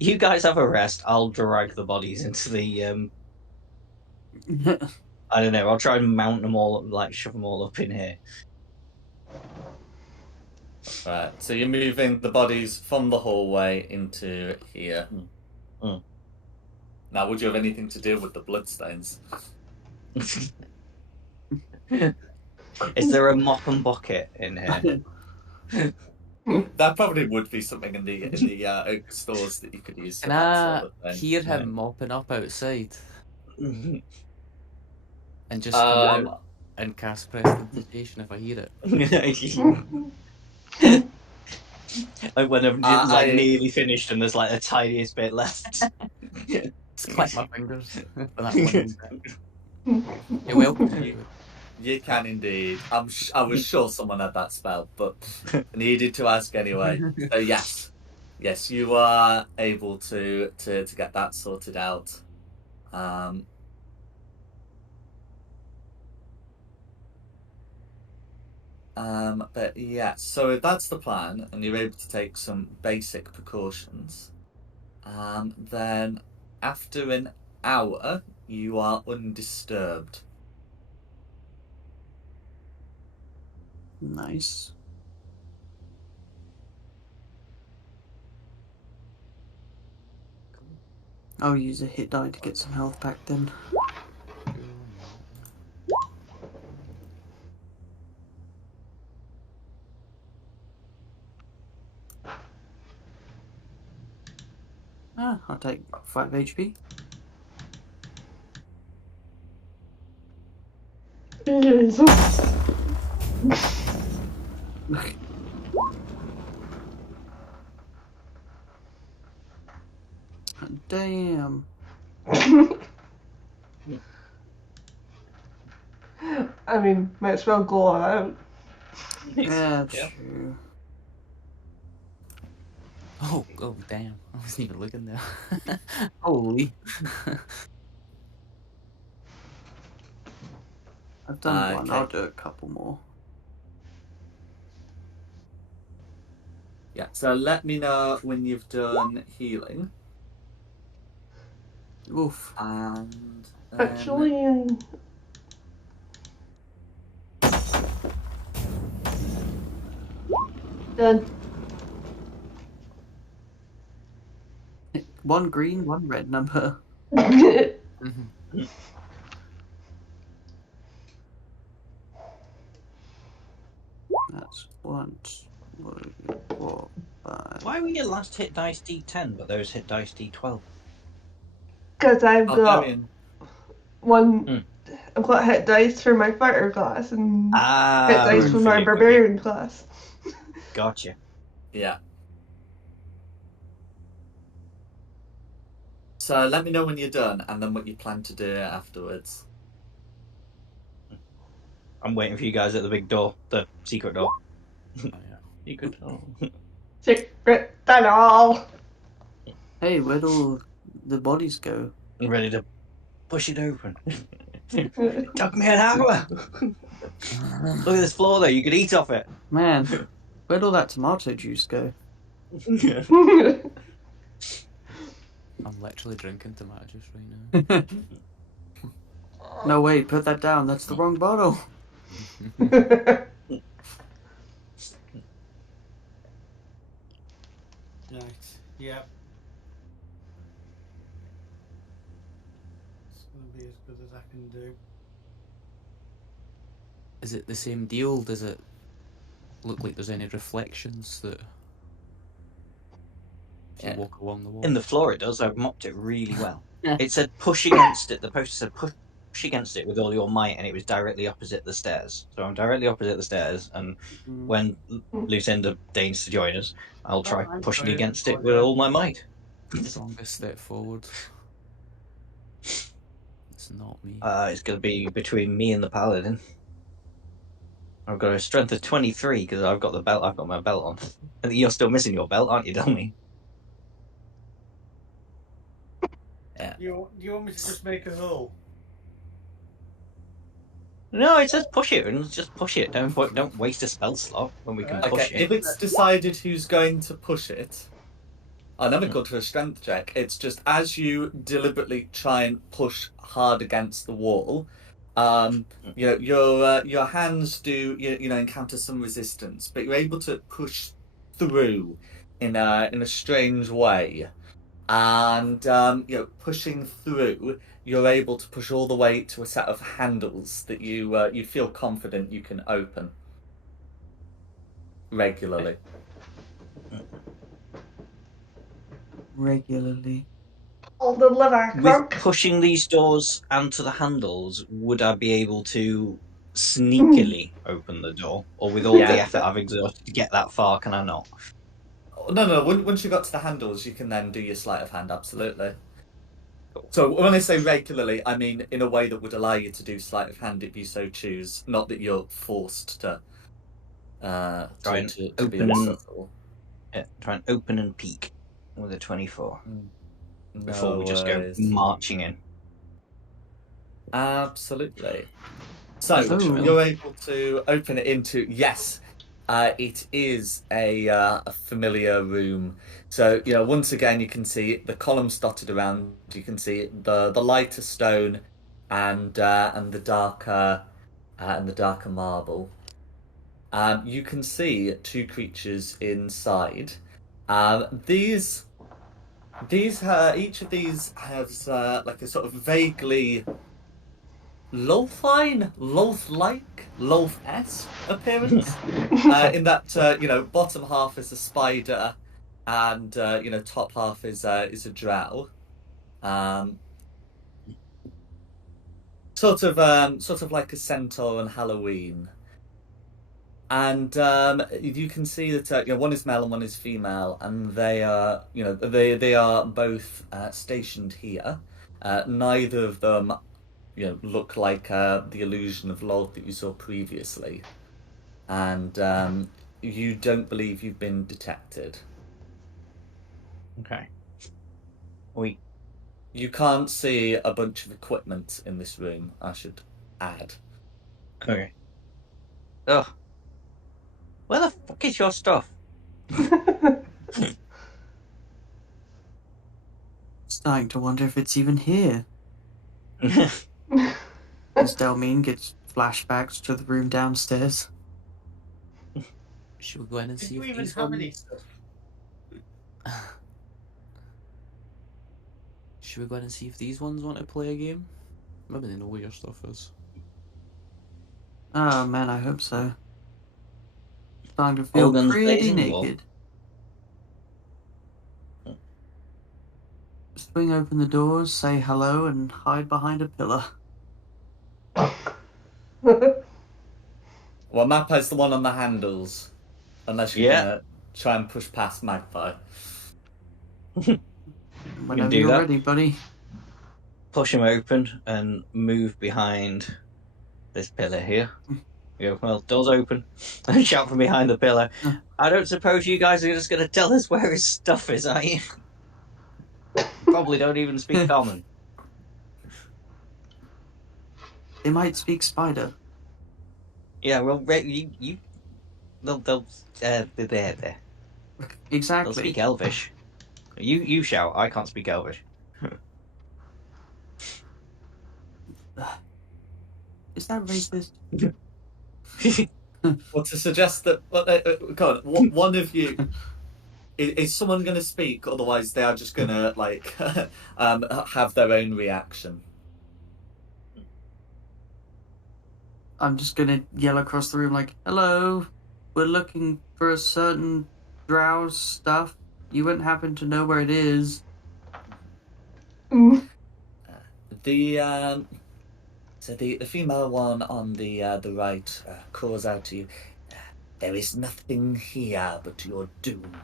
You guys have a rest. I'll drag the bodies into the I don't know. I'll try and mount them all, like shove them all up in here. Right. So you're moving the bodies from the hallway into here. Mm. Now, would you have anything to do with the bloodstains? Is there a mop and bucket in here? That probably would be something in the oak stores that you could use. For Can that I sort of thing. hear him mopping up outside and just come out and cast prestidigitation if I hear it? Like when I'm like nearly finished and there's like the tiniest bit left. Just click my fingers for that one. You're welcome. You can indeed. I was sure someone had that spell, but I needed to ask anyway. So yes, you are able to get that sorted out. But yeah, so if that's the plan, and you're able to take some basic precautions, then after an hour, you are undisturbed. Nice. I'll use a hit die to get some health back then. I'll take 5 HP. Jesus. Damn. I mean, might as well go all out. Yeah, Yeah. true. Oh, damn. I wasn't even looking there. Holy. I've done one, Okay. I'll do a couple more. Yeah, so let me know when you've done healing. Oof. And Actually, done. One green, one red number. That's 1, 2, 3, 4, 5. Why were your last hit dice D10, but those hit dice D12? Because I've got Barbarian. I've got hit dice for my fighter class and hit Ah, dice for my barbarian class. Gotcha. Yeah. So let me know when you're done, and then what you plan to do afterwards. I'm waiting for you guys at the big door, the secret door. Oh, yeah. Secret door. Secret tunnel. Hey, where'd all the bodies go? I'm ready to push it open. Took me an hour. Look at this floor, though. You could eat off it. Man, where'd all that tomato juice go? I'm literally drinking tomato juice right now. No, wait, put that down. That's the wrong bottle. Right. Yep. It's gonna be as good as I can do. Is it the same deal? Does it look like there's any reflections that if you Yeah. walk along the wall? In the floor, it does. I've mopped it really well. It said push against it. The poster said push against it with all your might, and it was directly opposite the stairs. So I'm directly opposite the stairs, and when Lucinda deigns to join us, I'll try pushing against it with all my might. Strongest step forward. It's not me. It's going to be between me and the paladin. I've got a strength of 23 because I've got the belt. I've got my belt on. And you're still missing your belt, aren't you, dummy? Yeah. You want me to just make a hole? No, it says push it, and just push it. Don't waste a spell slot when we can push Okay, it. if it's decided who's going to push it, I never go to a strength check. It's just as you deliberately try and push hard against the wall, your hands do encounter some resistance, but you're able to push through in a strange way, and pushing through, you're able to push all the way to a set of handles that you feel confident you can open regularly. Regularly. All the liver With crook. pushing these doors and to the handles, would I be able to sneakily open the door? Or with all the effort I've exerted to get that far, can I not? No. Once you got to the handles, you can then do your sleight of hand, absolutely. So when I say regularly, I mean in a way that would allow you to do sleight of hand if you so choose, not that you're forced to be subtle. Yeah, try and open and peek with a 24. Before No we just go worries. marching in. Absolutely. So Oh. you're able to open it into, yes, it is a familiar room. So once again you can see the columns dotted around. You can see the lighter stone and the darker marble. You can see two creatures inside. Each of these has like a sort of vaguely loath-like, loath-esque appearance. In that bottom half is a spider, and top half is a drow. Sort of like a centaur on Halloween. And you can see that one is male and one is female, and they are they are both stationed here. Neither of them look like the illusion of Lord that you saw previously, and you don't believe you've been detected. Okay. You can't see a bunch of equipment in this room, I should add. Okay. Ugh. Where the fuck is your stuff? Starting to wonder if it's even here. As Delmine gets flashbacks to the room downstairs. Should we go in and Did see you if even these have any ones... stuff? Should we go in and see if these ones want to play a game? Maybe they know where your stuff is. Oh man, I hope so. Starting to feel guns pretty blazing, or- naked. Swing open the doors, say hello, and hide behind a pillar. Well, Mappa's the one on the handles, unless you're gonna try and push past Magpie. Whenever do you're that. ready, buddy. Push him open and move behind this pillar here. You go, well, door's open. And shout from behind the pillar. Uh. I don't suppose you guys are just going to tell us where his stuff is, are you? Probably don't even speak common. They might speak spider. Yeah, well, you they'll there. They'll Exactly. speak Elvish. You shout. I can't speak Elvish. Is that racist? Well, to suggest that, God, one of you is someone going to speak? Otherwise, they are just going to like have their own reaction. I'm just gonna yell across the room like, "Hello, we're looking for a certain drow stuff. You wouldn't happen to know where it is?" Mm. The so the female one on the right calls out to you. There is nothing here but your doom.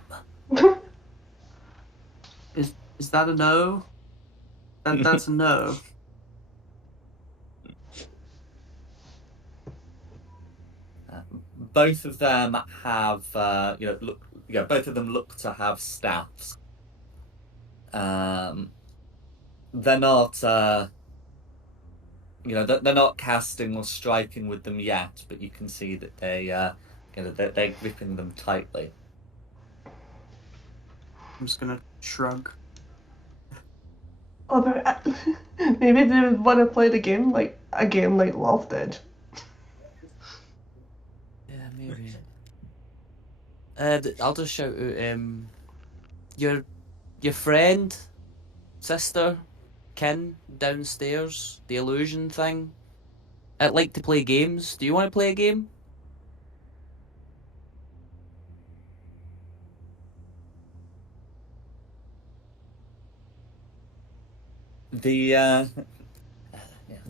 Is that a no? That's a no. Both of them have both of them look to have staffs. They're not they're not casting or striking with them yet, but you can see that they're gripping them tightly. I'm just gonna shrug. Although, maybe they would want to play the game like a game like Love did. Yeah, maybe. I'll just shout out, your friend, sister, kin downstairs, the illusion thing. I'd like to play games. Do you want to play a game? The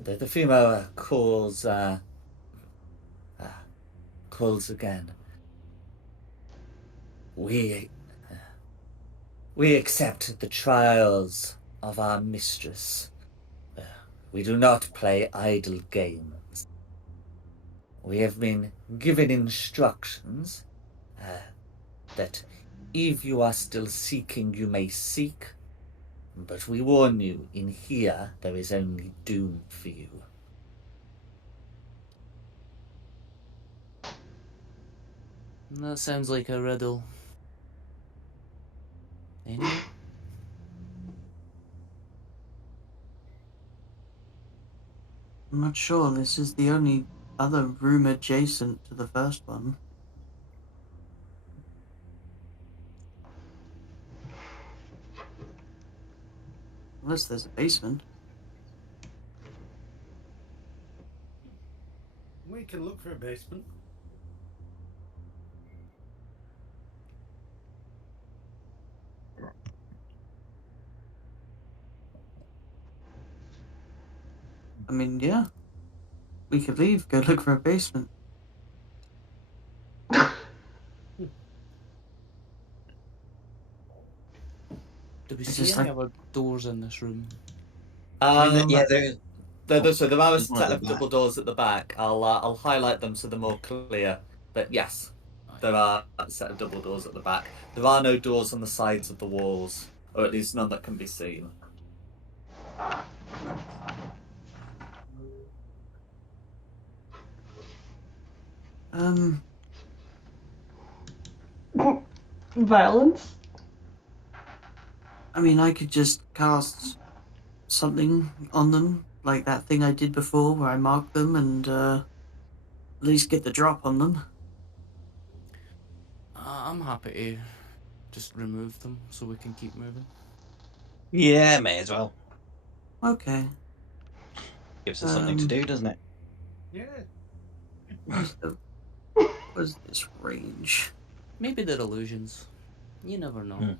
the female calls again. We accept the trials of our mistress. We do not play idle games. We have been given instructions that if you are still seeking, you may seek, but we warn you, in here there is only doom for you. That sounds like a riddle. Anyway. I'm not sure. This is the only other room adjacent to the first one. Unless there's a basement. We can look for a basement. I mean, yeah. We could leave, go look for a basement. Do we It's see just any like- other doors in this room? Yeah, there are a one set at the of back. double doors at the back. I'll highlight them so they're more clear. But yes, there are a set of double doors at the back. There are no doors on the sides of the walls, or at least none that can be seen. Violence? I mean, I could just cast something on them, like that thing I did before where I marked them and at least get the drop on them. I'm happy to just remove them so we can keep moving. Yeah, may as well. Okay. Gives us something to do, doesn't it? Yeah. What is this range? Maybe they're illusions. You never know.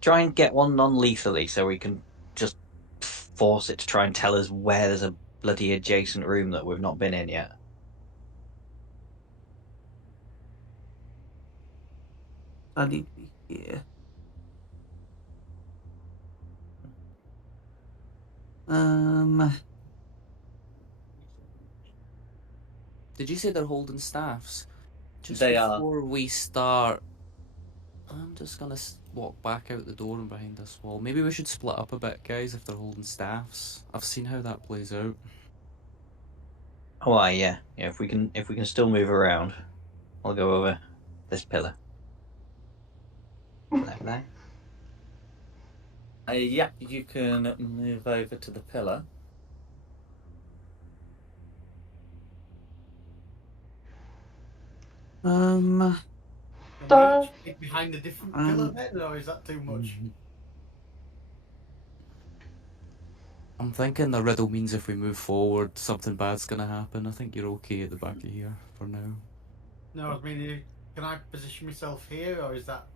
Try and get one non-lethally so we can just force it to try and tell us where there's a bloody adjacent room that we've not been in yet. I need to be here. Did you say they're holding staffs? Just They are. before we start, I'm just gonna walk back out the door and behind this wall. Maybe we should split up a bit, guys, if they're holding staffs. I've seen how that plays out. Oh, yeah. Yeah, if we can still move around, I'll go over this pillar. Like that. Yeah, you can move over to the pillar. Can Duh. we each get behind a different pillar then, or is that too much? I'm thinking the riddle means if we move forward, something bad's gonna happen. I think you're okay at the back of here for now. No, I mean, can I position myself here, or is that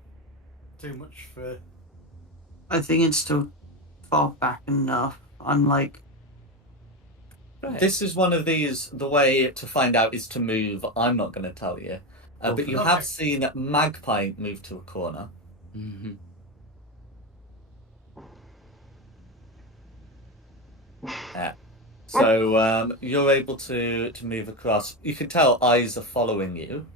too much for? I think it's still far back enough. I'm like, This is one of these. The way to find out is to move. I'm not going to tell you, but you have seen Magpie move to a corner. Mm-hmm. Yeah. So you're able to move across. You can tell eyes are following you,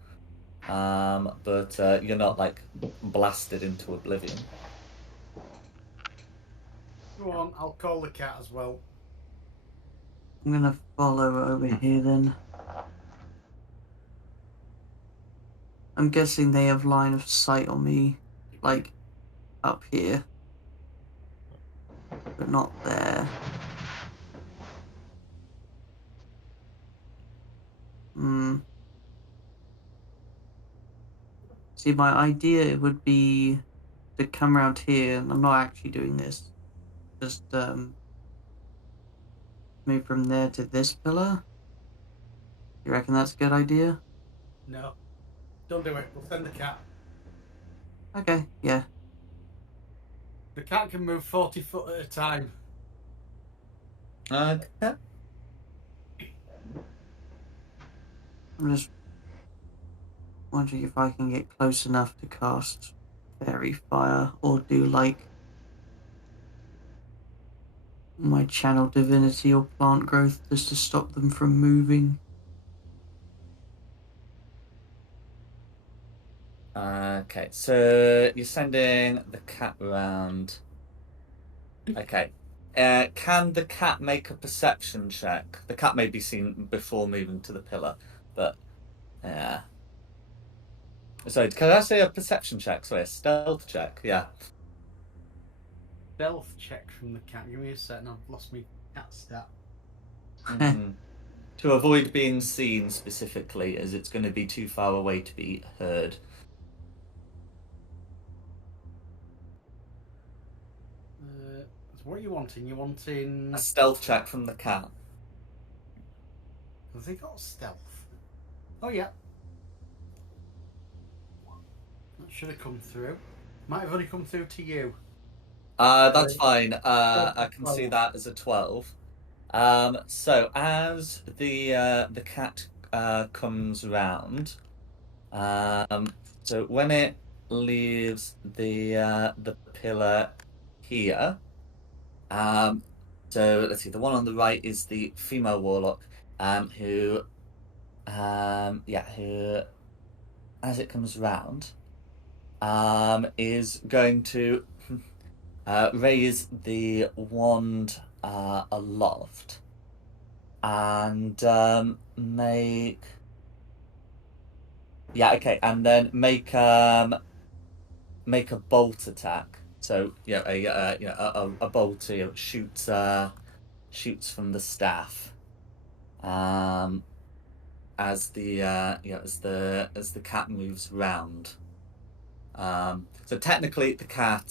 but you're not like blasted into oblivion. Go on, I'll call the cat as well. I'm gonna follow over here then. I'm guessing they have line of sight on me, like up here, but not there. See, my idea would be to come around here, and I'm not actually doing this. Just move from there to this pillar. You reckon that's a good idea? No, don't do it. We'll send the cat. Okay, yeah. The cat can move 40 foot at a time. Okay. I'm just wondering if I can get close enough to cast Fairy Fire or do like my Channel Divinity or Plant Growth just to stop them from moving. Okay, so you're sending the cat around. Okay. Can the cat make a perception check? The cat may be seen before moving to the pillar, but yeah. Sorry, can I say a perception check? Sorry, a stealth check. Yeah. Stealth check from the cat. Give me a second. I've lost my cat stat. To avoid being seen specifically, as it's going to be too far away to be heard. So what are you wanting? You're wanting A stealth check from the cat. Have they got stealth? Oh yeah. That should have come through. Might have only come through to you. That's fine. I can see that as a 12. So as the cat comes round, so when it leaves the pillar here, so let's see, the one on the right is the female warlock, who as it comes round, is going to raise the wand aloft and make and then make a bolt attack. So a bolt shoots from the staff as the as the cat moves round. So technically the cat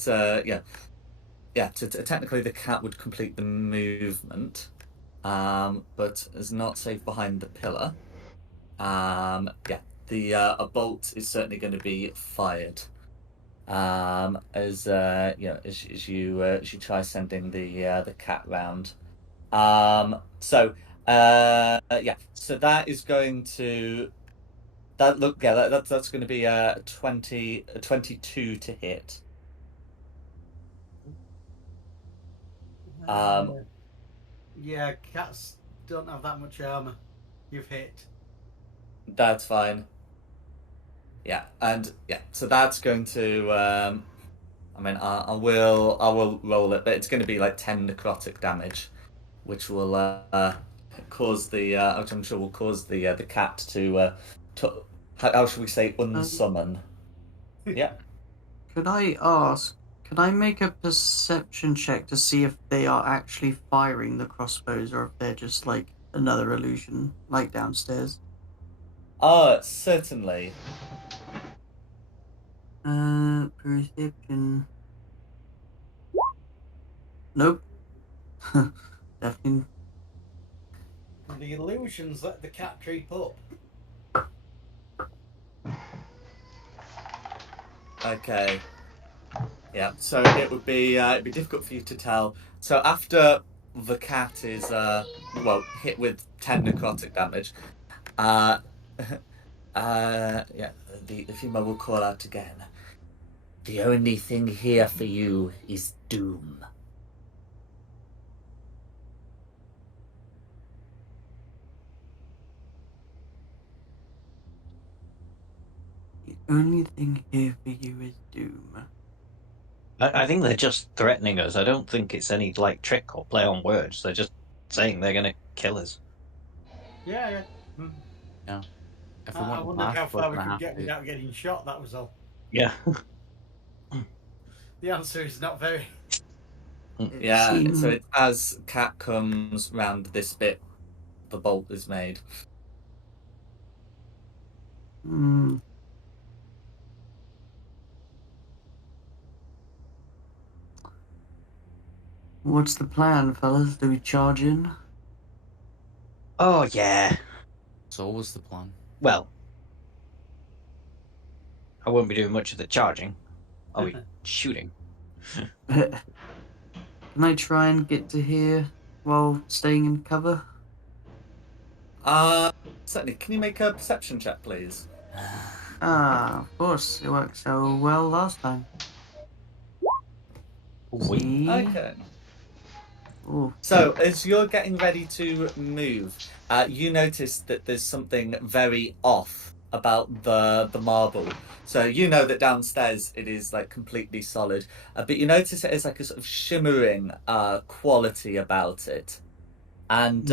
technically the cat would complete the movement, but is not safe behind the pillar. A bolt is certainly going to be fired. As you try sending the cat round. So that is going to that's going to be a 22 to hit. Yeah, cats don't have that much armor. You've hit. That's fine. Yeah, and yeah, so that's going to. I mean, I will roll it, but it's going to be like 10 necrotic damage, which will cause which I'm sure will cause the cat to how should we say unsummon? Yeah. Could I ask, can I make a perception check to see if they are actually firing the crossbows or if they're just like another illusion, like downstairs? Certainly. Perception. Nope. Definitely. The illusions let the cat creep up. Okay. Yeah. So it would be it'd be difficult for you to tell. So after the cat is hit with 10 necrotic damage, uh, yeah, the female will call out again. The only thing here for you is doom. The only thing here for you is doom. I think they're just threatening us. I don't think it's any like trick or play on words. They're just saying they're going to kill us. Yeah. Yeah. If we I want to wondered pass, how we're far we gonna could have get to. without getting shot, that was all. Yeah. The answer is not very. Yeah. Seem- So as cat comes round this bit, the bolt is made. Hmm. What's the plan, fellas? Do we charge in? Oh yeah. It's always the plan. Well, I won't be doing much of the charging. I'll be shooting. Can I try and get to here while staying in cover? Certainly. Can you make a perception check, please? Of course. It worked so well last time. See? Okay. Ooh. So, as you're getting ready to move, you notice that there's something very off about the marble. So you know that downstairs it is like completely solid, but you notice it has like a sort of shimmering quality about it, and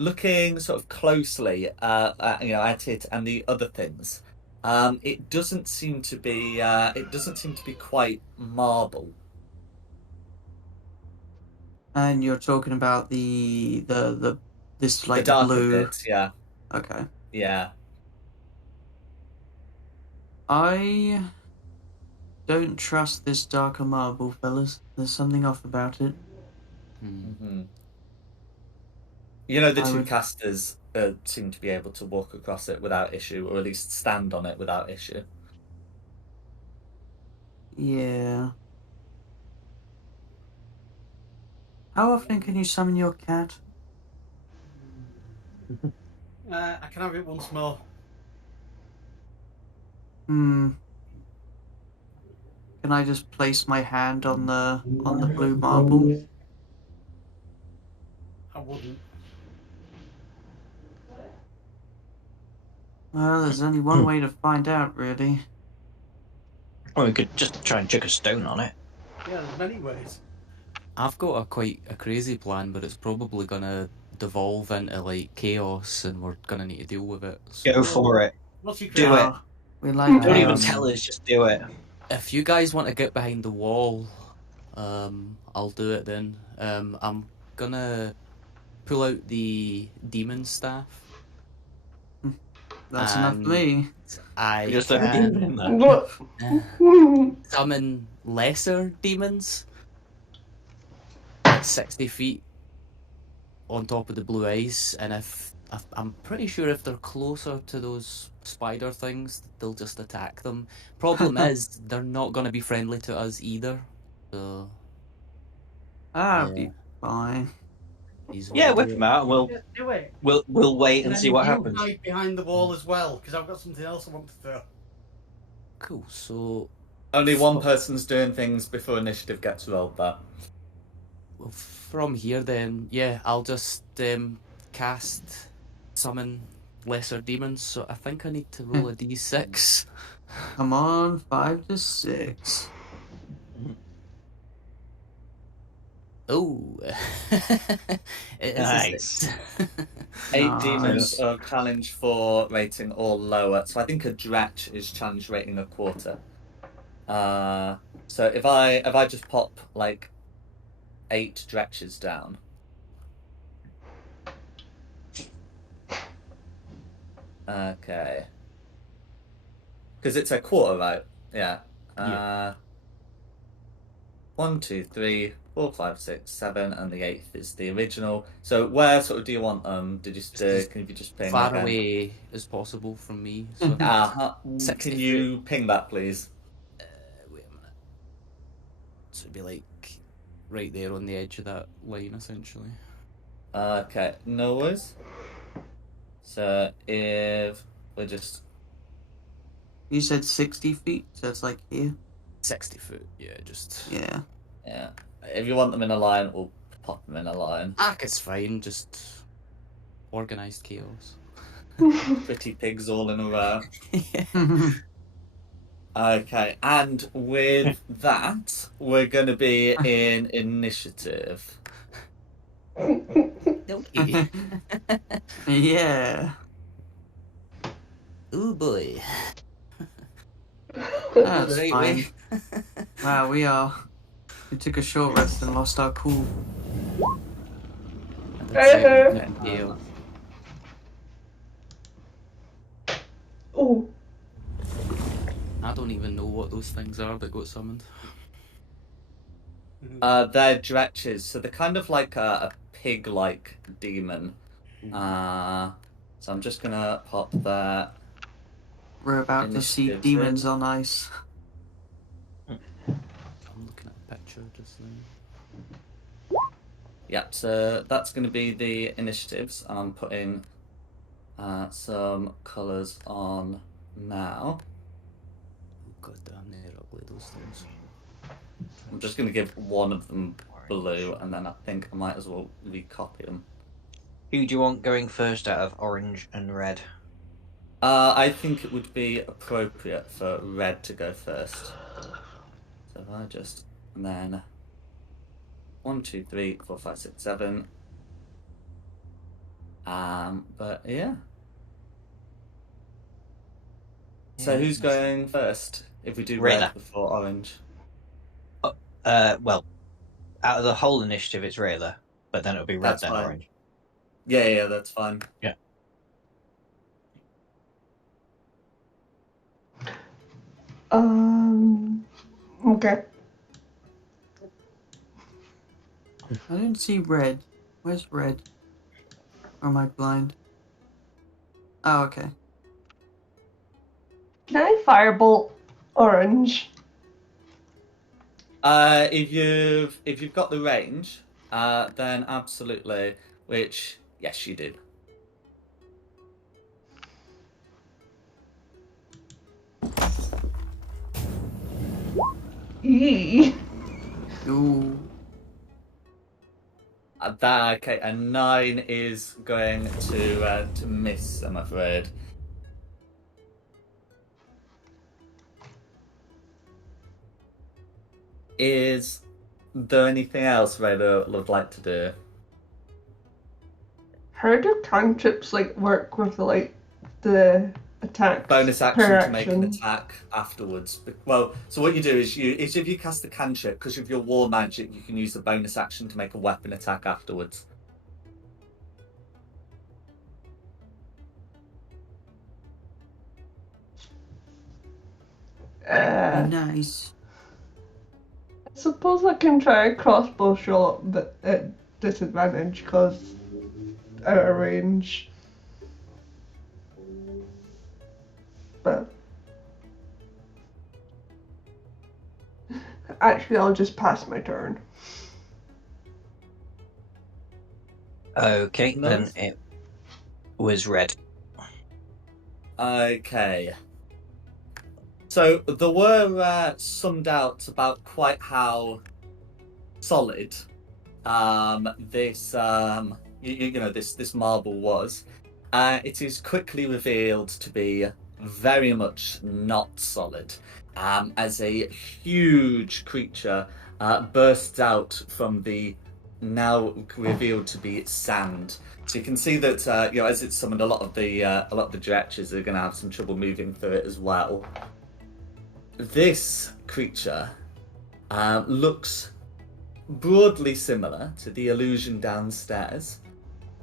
looking sort of closely at it and the other things, it doesn't seem to be quite marble. And you're talking about this like The darker blue. bits, yeah. Okay. Yeah. I don't trust this darker marble, fellas. There's something off about it. Mm-hmm. You know, the I two would- casters seem to be able to walk across it without issue, or at least stand on it without issue. Yeah. How often can you summon your cat? I can have it once more. Hmm. Can I just place my hand on the blue marble? I wouldn't. Well, there's only one way to find out, really. Or we could just try and chuck a stone on it. Yeah, there's many ways. I've got a crazy plan, but it's probably gonna devolve into like chaos, and we're gonna need to deal with it. So Go for it. What's your Do crazy- it. We like Don't even chaos. tell us. Just do it. if you guys want to get behind the wall, I'll do it then. I'm gonna pull out the demon staff. That's enough for me. I Just a can demon in there. What? summon lesser demons at 60 feet on top of the blue ice, and I'm pretty sure if they're closer to those spider things, they'll just attack them. Problem is, they're not going to be friendly to us either. So That'll Yeah. be fine. these Yeah, will whip do him it. out, and Do it. we'll wait and then see what you happens. hide behind the wall as well, because I've got something else I want to throw. Cool. So Only one person's doing things before initiative gets rolled, though. Well, from here then, yeah, I'll just cast summon lesser demons. So I think I need to roll a d6. Come on, 5 to 6. Oh, it is a Nice. 6. 8 Nice. demons are challenged for rating or lower. So I think a Dratch is challenge rating a quarter. So if I just pop like 8 Dratches down. Okay. Because it's a quarter, right? Yeah. Yeah. 1, 2, 3, 4, 5, 6, 7, and the 8th is the original. So where sort of do you want them? Did you can you just ping Far again? away as possible from me. So Can 60 you ping that, please? wait a minute. So it'd be like right there on the edge of that line, essentially. Okay, no worries. So if we're just You said 60 feet, so it's like here. 60 foot, yeah, just. Yeah. yeah, if you want them in a line, we'll pop them in a line. It's fine, just organized chaos. Pretty pigs all in a row. Yeah. Okay, and with that, we're going to be in initiative. Okay. Yeah. Ooh boy. That's Right fine. way. Wow, we took a short rest and lost our cool. Chaos. Oh, I don't even know what those things are that got summoned. They're Dretches, so they're kind of like a pig-like demon. So I'm just gonna pop that. We're about to see Initiative, demons then. on ice. I'm looking at a picture just now. Yep, so that's going to be the initiatives. I'm putting some colours on now. Oh god damn, they're ugly, those things. I'm just going to give one of them blue, and then I think I might as well recopy them. Who do you want going first out of orange and red? I think it would be appropriate for red to go first. So if I just, and then 1, 2, 3, 4, 5, 6, 7. But yeah. So who's going first? If we do Rayla. red before orange. Well, out of the whole initiative, it's Rayla, but then it'll be red, That's then fine. orange. Yeah, that's fine. Yeah. Okay. I didn't see red. Where's red? Or am I blind? Oh, okay. Can I firebolt orange? If you've got the range, then absolutely. Which yes, you do. Yee. Ooh. Okay, a 9 is going to miss, I'm afraid. Is there anything else Rayla would like to do? How do cantrips like work with like the attacks? Bonus action per to make an action? attack afterwards. Well, so what you do is if you cast the cantrip, because of your war magic, you can use the bonus action to make a weapon attack afterwards. Nice. I suppose I can try a crossbow shot, but at disadvantage because out of range. But actually, I'll just pass my turn. Okay, then Nice. it was red. Okay. So there were some doubts about quite how solid this marble was, it is quickly revealed to be very much not solid, as a huge creature bursts out from the now revealed to be sand. So you can see that as it's summoned, a lot of the dretches are going to have some trouble moving through it as well. This creature looks broadly similar to the illusion downstairs,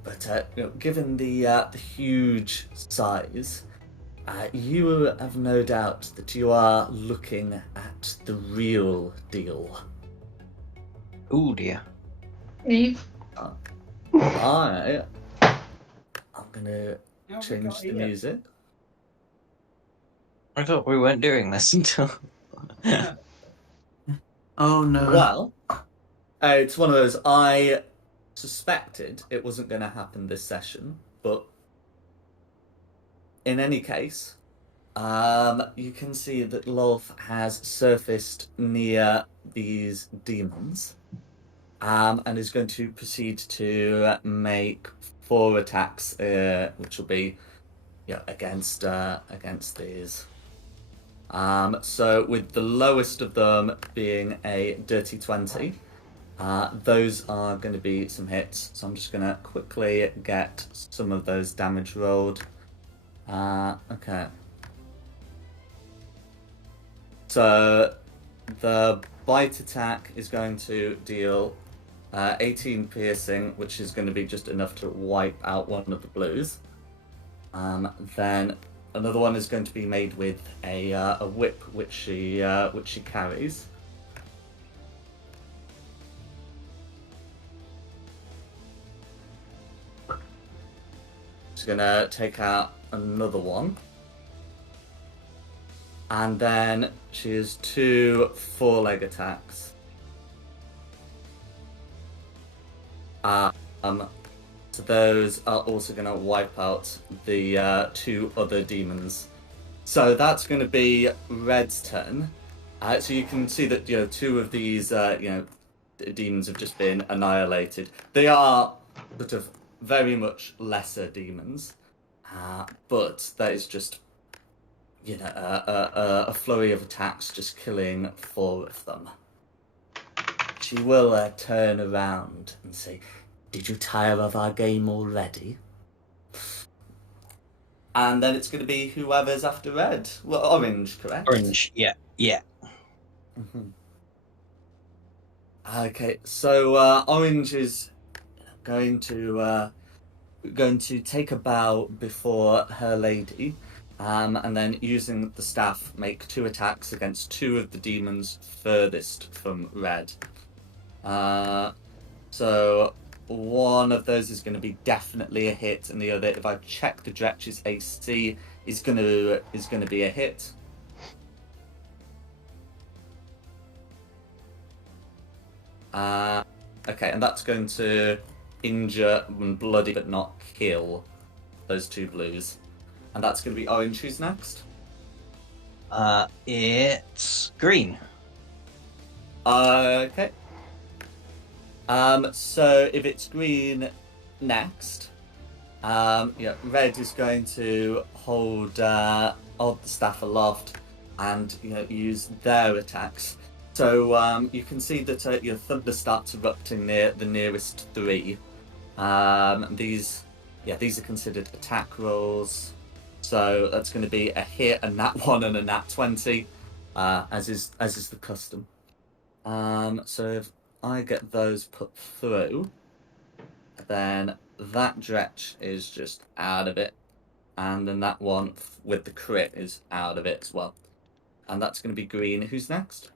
but given the huge size, you have no doubt that you are looking at the real deal. Ooh dear. Eve. I'm gonna How have we change got the here? music. I thought we weren't doing this until. Oh no. Well, it's one of those. I suspected it wasn't going to happen this session, but in any case, you can see that Lolth has surfaced near these demons, and is going to proceed to make 4 attacks, which will be against these. So with the lowest of them being a dirty 20, those are going to be some hits. So I'm just going to quickly get some of those damage rolled. Okay. So the bite attack is going to deal 18 piercing, which is going to be just enough to wipe out one of the blues. Then another one is going to be made with a whip, which she carries. She's gonna take out another one, and then she has 2 4-leg attacks. So those are also going to wipe out the 2 other demons. So that's going to be Red's turn. So you can see that 2 of these demons have just been annihilated. They are sort of very much lesser demons, but that is just a flurry of attacks, just killing 4 of them. She will turn around and say, "Did you tire of our game already?" And then it's going to be whoever's after Red. Well, Orange, correct? Orange, yeah. Mm-hmm. Okay, so Orange is going to take a bow before her lady, and then using the staff make 2 attacks against 2 of the demons furthest from Red. So one of those is going to be definitely a hit, and the other, if I check the Dretch's AC, is going to be a hit. Okay, and that's going to injure and bloody but not kill those 2 blues. And that's going to be Orange. Who's next? It's green. Okay. So if it's green next, Red is going to hold the staff aloft and use their attacks. So you can see that your thunder starts erupting near the nearest 3. These are considered attack rolls. So that's going to be a hit, a nat 1, and a nat 20, as is the custom. So if I get those put through, then that Dretch is just out of it, and then that one with the crit is out of it as well. And that's going to be green. Who's next?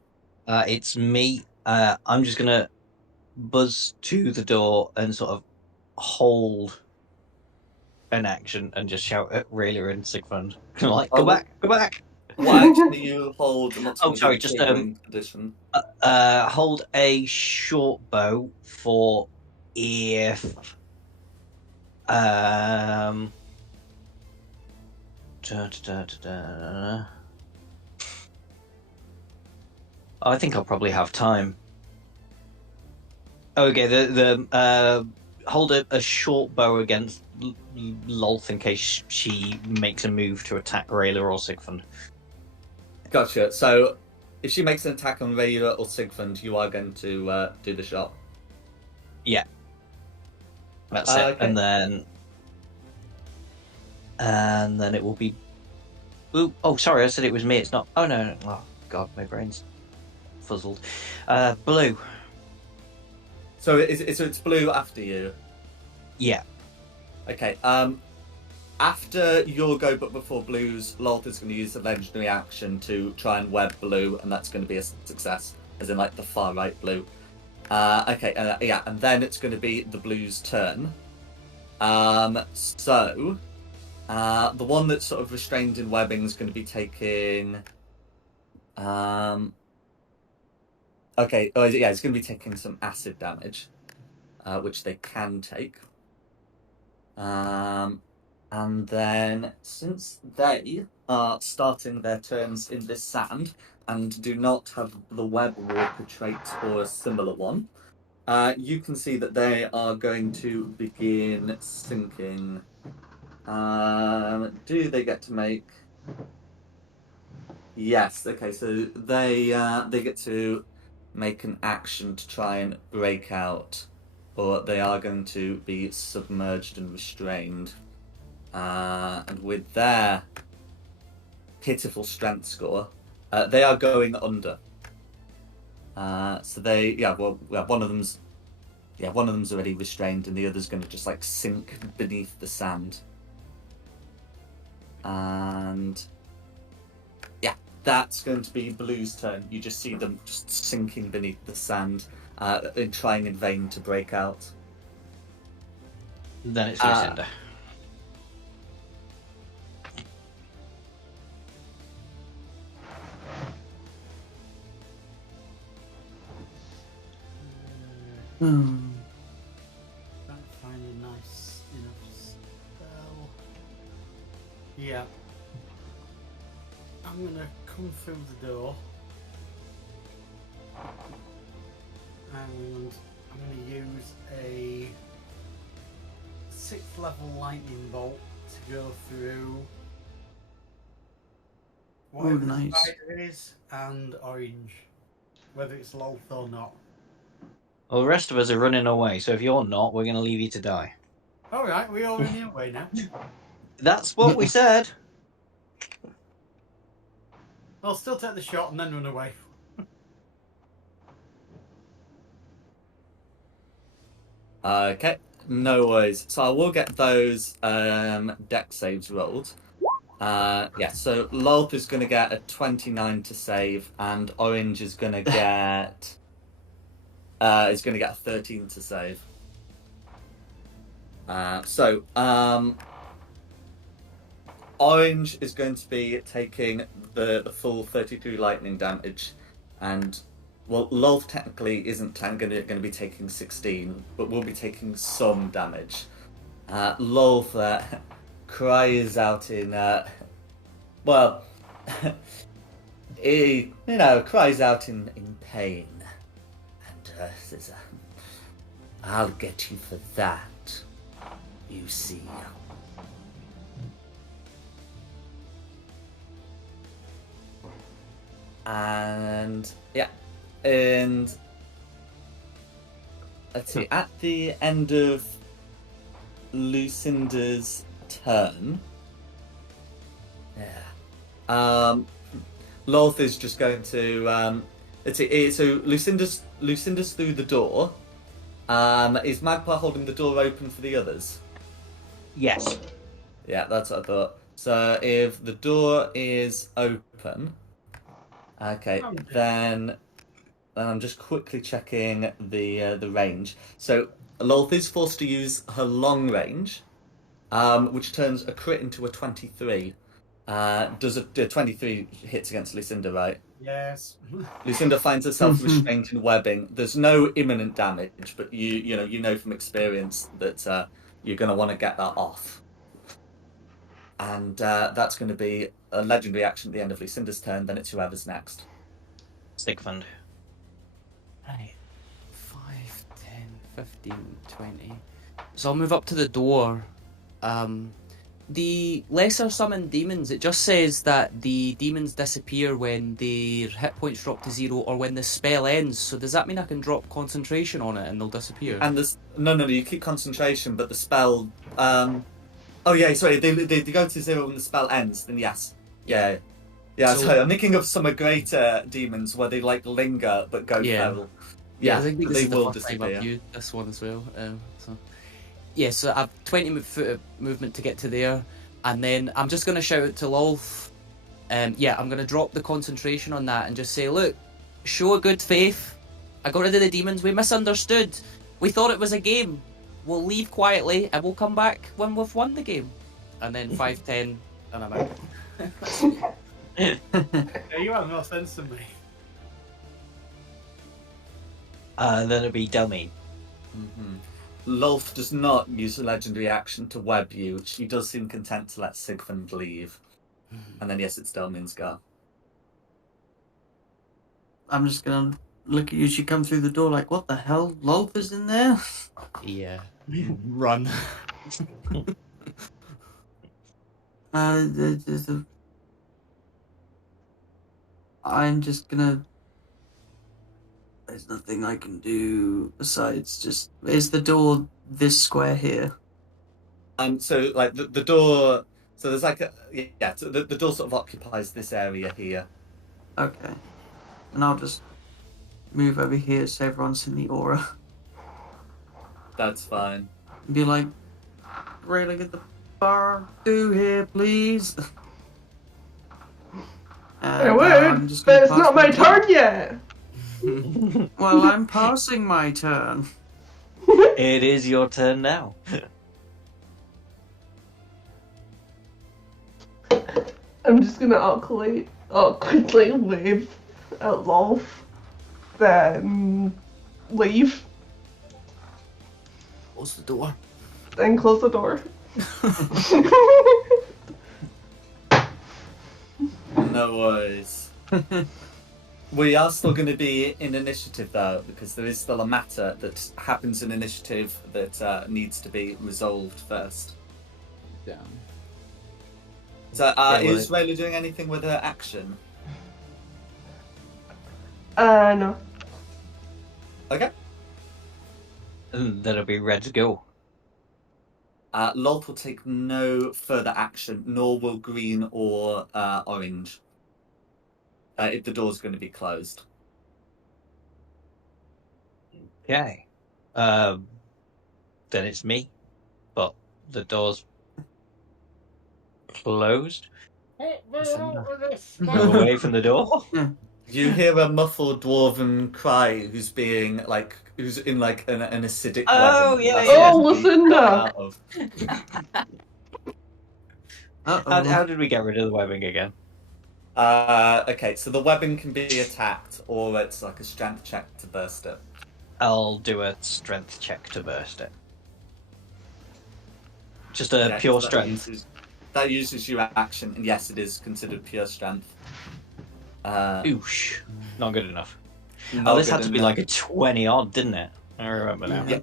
It's me. I'm just gonna buzz to the door and sort of hold an action and just shout at Rayla and Sigmund, like, "Go back, go back!" What action do you hold? And what's Oh, sorry, the just triggering condition? hold a short bow for if I think I'll probably have time. Okay, the hold a short bow against Lolth in case she makes a move to attack Rayla or Sigfund. Gotcha. So, if she makes an attack on Rayla or Sigfund, you are going to do the shot. Yeah. That's it. Okay. And then it will be. Ooh, oh, sorry, I said it was me. It's not. Oh no! Oh God, my brain's fuzzled. Blue. So it's blue after you. Yeah. Okay. After your go, but before Blue's, Lolth is going to use a legendary action to try and web Blue, and that's going to be a success, as in like the far right Blue. Okay. Yeah, and then it's going to be the Blue's turn. So. The one that's sort of restrained in webbing is going to be taking. Okay. Oh, yeah, it's going to be taking some acid damage, which they can take. And then, since they are starting their turns in this sand and do not have the web walker trait or a similar one, you can see that they are going to begin sinking. Do they get to make? Yes. Okay. So they get to make an action to try and break out, or they are going to be submerged and restrained. And with their pitiful strength score, they are going under. So they one of them's already restrained, and the other's going to just like sink beneath the sand. And yeah, that's going to be Blue's turn. You just see them just sinking beneath the sand, and trying in vain to break out. Then it's Lucinda. Hmm. Can't find a nice enough spell. Yeah. I'm gonna come through the door. And I'm gonna use a 6th level lightning bolt to go through whatever the nice. spider is and orange. Whether it's Lolth or not. Well, the rest of us are running away, so if you're not, we're going to leave you to die. Alright, we're all running away now. That's what we said. I'll still take the shot and then run away. Okay, no worries. So I will get those deck saves rolled. Yeah, so Lolth is going to get a 29 to save, and Orange is going to get a 13 to save. Orange is going to be taking the full 33 lightning damage, and Lolth technically isn't going to be taking 16, but will be taking some damage. Lolth cries out in he cries out in pain, and says, "I'll get you for that, you see." And yeah, and let's see, at the end of Lucinda's turn, Lolth is just going to let's see, so Lucinda's through the door. Is Magpie holding the door open for the others? Yes. Yeah, that's what I thought. So if the door is open, okay, then I'm just quickly checking the range. So Lolth is forced to use her long range, which turns a crit into a 23. Does a 23 hits against Lucinda, right? Yes. Lucinda finds herself restrained in webbing. There's no imminent damage, but you know from experience that you're going to want to get that off. And that's going to be a legendary action at the end of Lucinda's turn. Then it's whoever's next. Sigfund. Right. 5, 10, 15, 20. So I'll move up to the door. The lesser summoned demons, it just says that the demons disappear when their hit points drop to 0 or when the spell ends. So does that mean I can drop concentration on it and they'll disappear? And this no, you keep concentration, but the spell. Oh yeah, sorry. They go to 0 when the spell ends. Then yes, yeah. So- Sorry, I'm thinking of some greater demons where they like linger but go Yeah. feral. Yeah, I think but this they is the will first time disappear. I've used this one as well. So I've 20 foot of movement to get to there, and then I'm just going to shout out to Lolf. I'm going to drop the concentration on that and just say, look, show a good faith. I got rid of the demons. We misunderstood. We thought it was a game. We'll leave quietly and we'll come back when we've won the game. And then 5-10, and I'm out. Yeah, you have more sense than me. Then it'll be Delmine. Lolf does not use a legendary action to web you. She does seem content to let Sigmund leave. And then yes, it's Delmin's go. I'm just gonna look at you as you come through the door like, what the hell? Lolf is in there? Yeah. Run. I'm just gonna... There's nothing I can do besides just... Is the door this square here? So like the door. So there's like so the door sort of occupies this area here. Okay. And I'll just move over here so everyone's in the aura. That's fine. And be like, really get the bar do here, please. I I'm would, just but gonna it's pass not my turn. turn yet. Well, I'm passing my turn. It is your turn now. I'm just gonna quickly wave at Lolf, then leave, Close the door. then close the door. No worries. We are still going to be in initiative though, because there is still a matter that happens in initiative that needs to be resolved first. Damn. So Yeah, well, is Rayla doing anything with her action? No. Okay. And then it'll be ready to go. Lolth will take no further action, nor will green or orange. If the door's going to be closed. Okay. Then it's me. But the door's closed. Move away from the door. You hear a muffled dwarven cry who's in like an acidic Oh, weapon. yeah, That's yeah. Oh, what he's Lucinda! gotten out of. How did we get rid of the webbing again? Okay, so the webbing can be attacked, or it's like a strength check to burst it. I'll do a strength check to burst it. Just a Yeah, pure so strength. That uses your action, and yes, it is considered pure strength. Oosh. Not good enough. Not Oh, this good had to be enough. like a 20 odd, didn't it? I remember now. Yeah.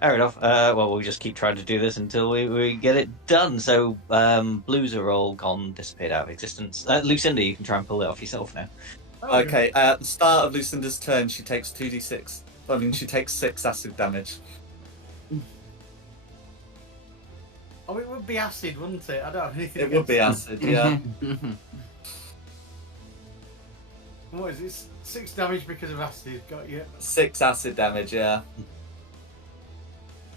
Fair enough. Well, we'll just keep trying to do this until we get it done. So, blues are all gone, disappeared out of existence. Lucinda, you can try and pull it off yourself now. Okay, at the start of Lucinda's turn, she takes 2d6. I mean, she takes 6 acid damage. Oh, it would be acid, wouldn't it? I don't have anything It would be against acid, yeah. What is it? 6 damage because of acid, got you. 6 acid damage, yeah.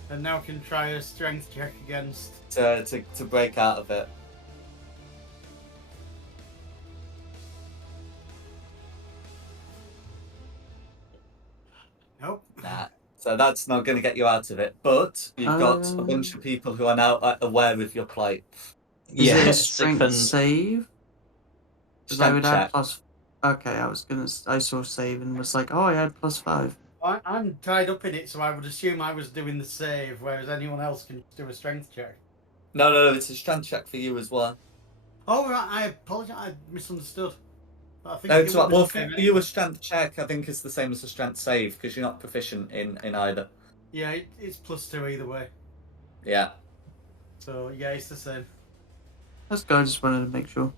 And now can try a strength check against. To break out of it. Nope. Nah. So that's not going to get you out of it. But you've got a bunch of people who are now aware of your plight. Is it a Yes, strength Sigfund. save? Because I Strength would add check. plus... Okay, I saw save and was like, oh, I had +5. I'm tied up in it, so I would assume I was doing the save, whereas anyone else can do a strength check. No, it's a strength check for you as well. Oh, right, I apologise, I misunderstood. But I think No, it it's would right. Well, have for been- you, a strength check, I think, is the same as a strength save because you're not proficient in either. Yeah, it's +2 either way. Yeah. So yeah, it's the same. Let's go. I just wanted to make sure.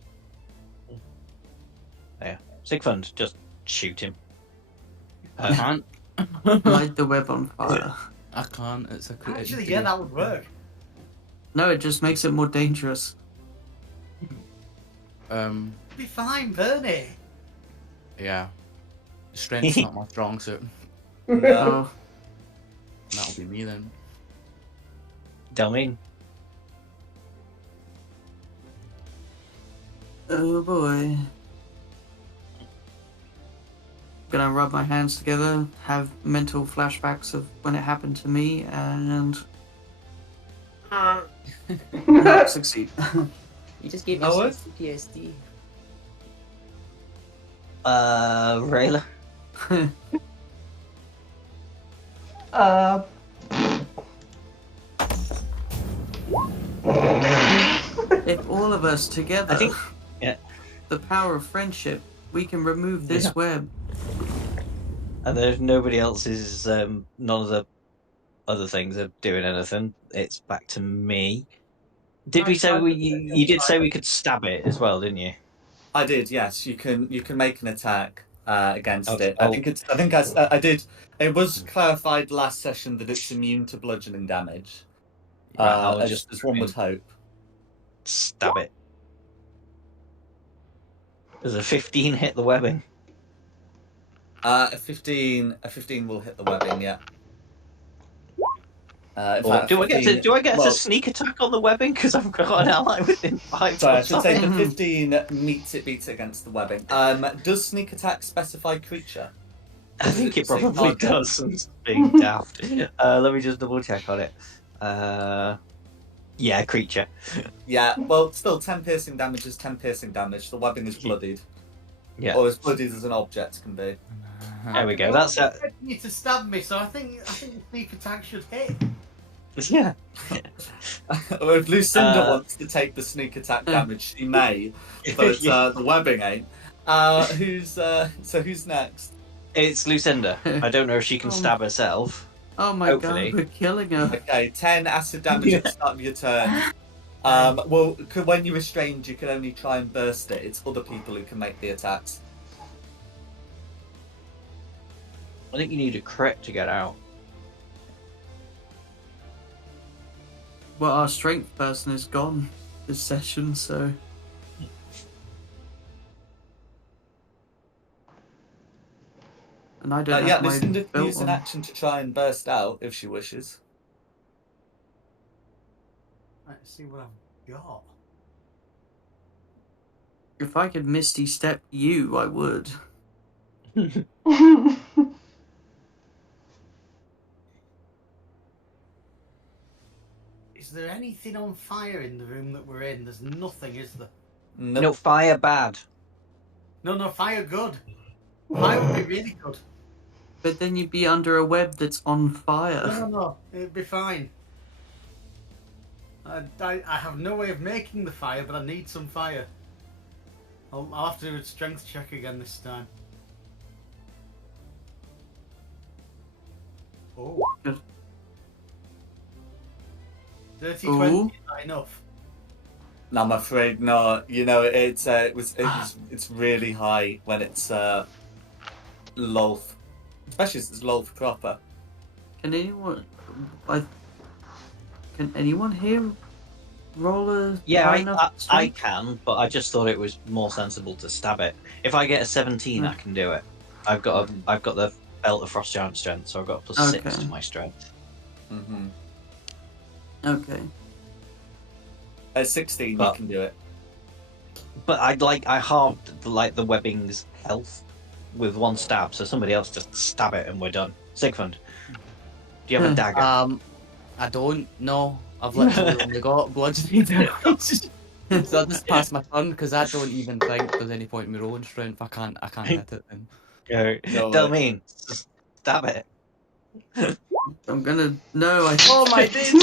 Sigfund, just shoot him. I can't. Light the web on fire. I can't. It's a Actually, yeah, that would work. No, it just makes it more dangerous. Um. Be fine, Bernie. Yeah. Strength's not my strong suit. Oh, That'll be me then. Delmine. oh boy. Gonna rub my hands together, have mental flashbacks of when it happened to me, and not succeed. You just gave me some PTSD. Rayla. Uh, If all of us together, I think- yeah. the power of friendship, we can remove this Yeah. web. And there's nobody else's, none of the other things are doing anything. It's back to me. Did we say you did say we could stab it as well, didn't you? I did, yes. You can make an attack against Okay. it. I think I did. It was clarified last session that it's immune to bludgeoning damage. Right, I'll just as one would hope. stab it. Does a 15 hit the webbing? A 15 will hit the webbing, yeah. In Or fact, do I get 15 a well, sneak attack on the webbing because I've got an ally within 5? Sorry, I should say the something. 15 beats it against the webbing. Does sneak attack specify creature? I think it Say probably target. does. It's being daft. Let me just double check on it. Yeah, creature. Yeah, well, still 10 piercing damage is 10 piercing damage. The webbing is bloodied. Yeah. Or as bloodied as an object can be. There we go. That's I expected you to stab me, so I think sneak attack should hit. yeah. Or if Lucinda wants to take the sneak attack damage, she may. But the webbing ain't. Who's next? It's Lucinda. I don't know if she can stab herself. Oh my Hopefully. god, we're killing her. Okay, 10 acid damage at the start of your turn. Well, when you're restrained, you can only try and burst it. It's other people who can make the attacks. I think you need a crit to get out. Well, our strength person is gone this session, so. And I don't Yeah, have my Lucinda can belt use an on. action to try and burst out if she wishes. Let's see what I've got. If I could Misty Step you, I would. Is there anything on fire in the room that we're in? There's nothing, is there? Nope. No, fire bad. No, fire good. Fire would be really good. But then you'd be under a web that's on fire. No, it'd be fine. I have no way of making the fire, but I need some fire. I'll have to do a strength check again this time. Oh. Good. Dirty Ooh. 20, is that enough? No, I'm afraid not. You know, it's really high when it's Lolth, especially as it's Lolth proper. Can anyone here roll a Yeah, high I enough strength? can, but I just thought it was more sensible to stab it. If I get a 17, I can do it. I've got the belt of Frost Giant strength, so I've got +6 Okay. to my strength. Mm-hmm. Okay. At 16, But- you can do it. But I halved the webbing's health with one stab, so somebody else just stab it and we're done. Sigfund, do you have a dagger? I don't know. I've literally only got bludgeoning damage. So I just pass my turn because I don't even think there's any point in my rolling strength. I can't hit it then. Go, Delmine, just stab it. I'm gonna. No, I. Oh my days!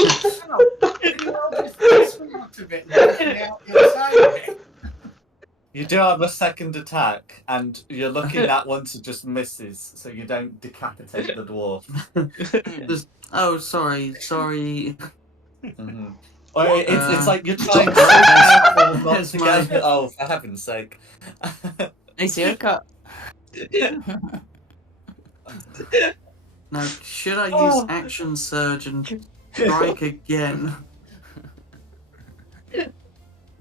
You do have a second attack, and you're looking at one to just misses, so you don't decapitate the dwarf. Oh, sorry. Mm-hmm. Or it's like you're trying so That's- careful not that's to my- get. Oh, for heaven's sake! Nice haircut. Now, should I use action surge and strike again?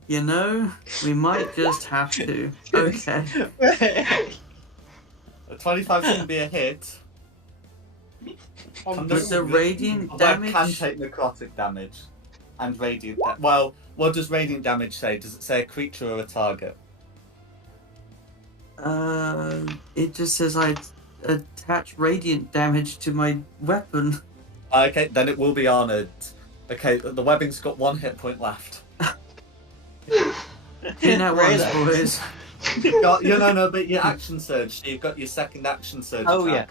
You know, we might just have to. Okay. A 25 can be a hit. With the radiant Although damage. it can take necrotic damage. And radiant well, what does radiant damage say? Does it say a creature or a target? It just says I attach radiant damage to my weapon. Okay, then it will be honoured. Okay, the webbing's got 1 hit point left. In that Really? one, boys. No, but your action surge. So you've got your second action surge. Oh, attack.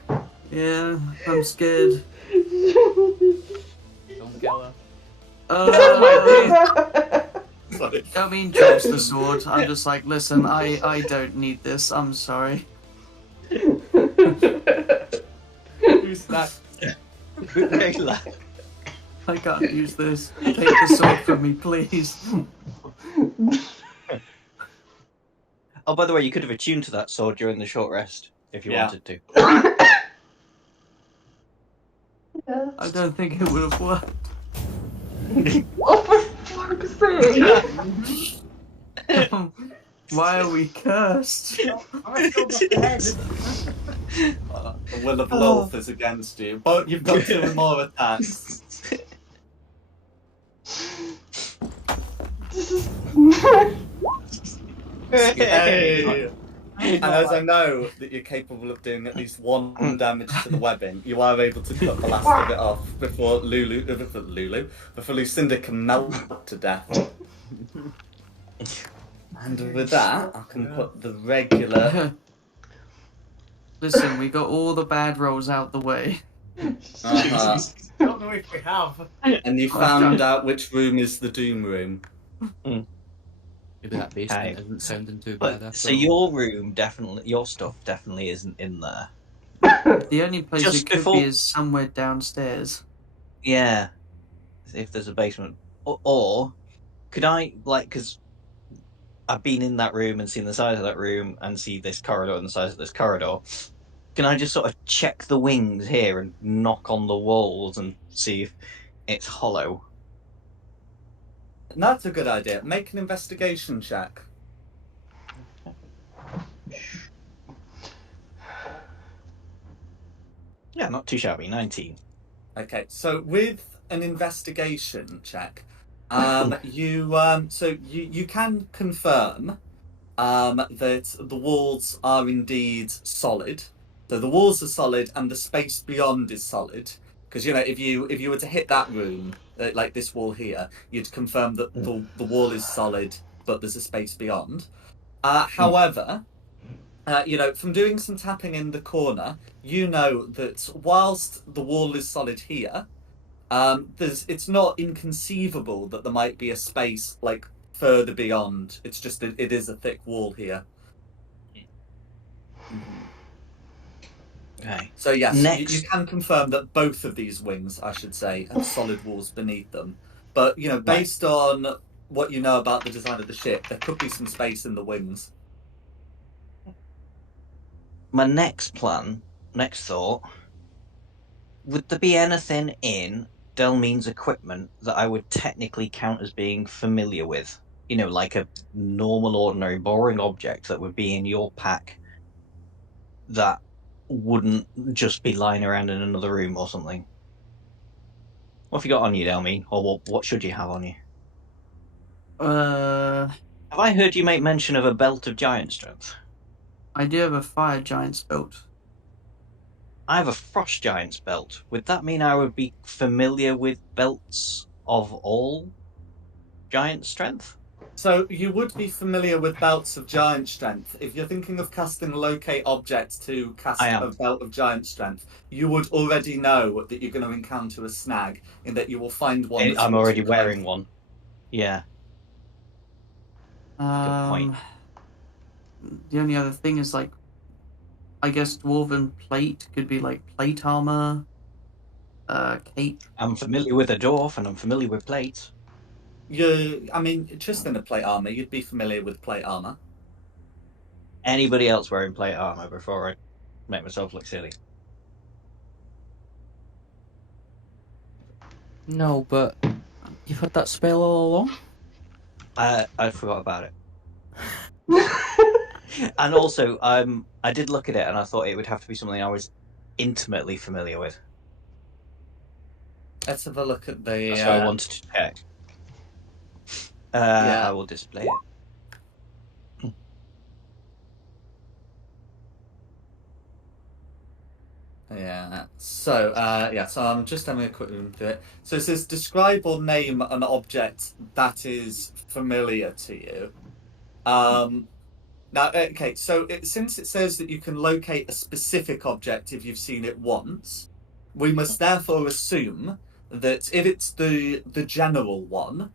Yeah, I'm scared. Don't kill her. Sorry. I mean, drops the sword. I'm just like, listen, I don't need this. I'm sorry. Who's that? I can't use this. Take the sword from me, please. Oh, by the way, you could have attuned to that sword during the short rest if you Yeah. wanted to. I don't think it would have worked. Oh, for fuck's sake! Why are we cursed? The will of Lilith is against you, but you've got 2 more attacks. This is... Hey. And as I know that you're capable of doing at least 1 damage to the webbing, you are able to cut the last of it off before Lucinda can melt to death. And with that, I can put the regular. Listen, we got all the bad rolls out the way. Uh-huh. Don't know if we have. And you found out which room is the Doom room. Maybe that basement Okay. isn't sounding too bad. But After so all. your room definitely, your stuff definitely isn't in there. The only place Just it could before- be is somewhere downstairs. Yeah, if there's a basement, or could I because I've been in that room and seen the size of that room and see this corridor and the size of this corridor. Can I just sort of check the wings here and knock on the walls and see if it's hollow? That's a good idea. Make an investigation check. Yeah, not too shabby. 19. Okay, so with an investigation check, you can confirm that the walls are indeed solid. So the walls are solid, and the space beyond is solid. Because if you were to hit that room, like this wall here, you'd confirm that the wall is solid, but there's a space beyond. However, from doing some tapping in the corner, you know that whilst the wall is solid here, it's not inconceivable that there might be a space like further beyond. It's just that it is a thick wall here. Okay. So yes, Next. you can confirm that both of these wings, I should say, have solid walls beneath them. But based on what you know about the design of the ship, there could be some space in the wings. My next thought, would there be anything in Delmean's equipment that I would technically count as being familiar with? Like a normal, ordinary, boring object that would be in your pack that wouldn't just be lying around in another room or something. What have you got on you, Delmean? Or what should you have on you? Have I heard you make mention of a belt of giant strength? I do have a fire giant's belt. I have a frost giant's belt. Would that mean I would be familiar with belts of all giant strength? So you would be familiar with belts of giant strength. If you're thinking of casting locate object to cast I am. a belt of giant strength, you would already know that you're going to encounter a snag, in that you will find one. that's I'm already multi-cloak. wearing one. Yeah. point. the only other thing is like, I guess dwarven plate could be like plate armor, cape. I'm familiar with a dwarf, and I'm familiar with plates. I mean, just in a plate armor, you'd be familiar with plate armor. Anybody else wearing plate armor before I make myself look silly? No, but you've had that spell all along? I forgot about it. And also, I did look at it, and I thought it would have to be something I was intimately familiar with. Let's have a look at the. That's why I wanted to check. Yeah. I will display it. Yeah. So, so I'm just having a quick look through it. So it says describe or name an object that is familiar to you. Now, okay, so since it says that you can locate a specific object if you've seen it once, we must therefore assume that if it's the general one,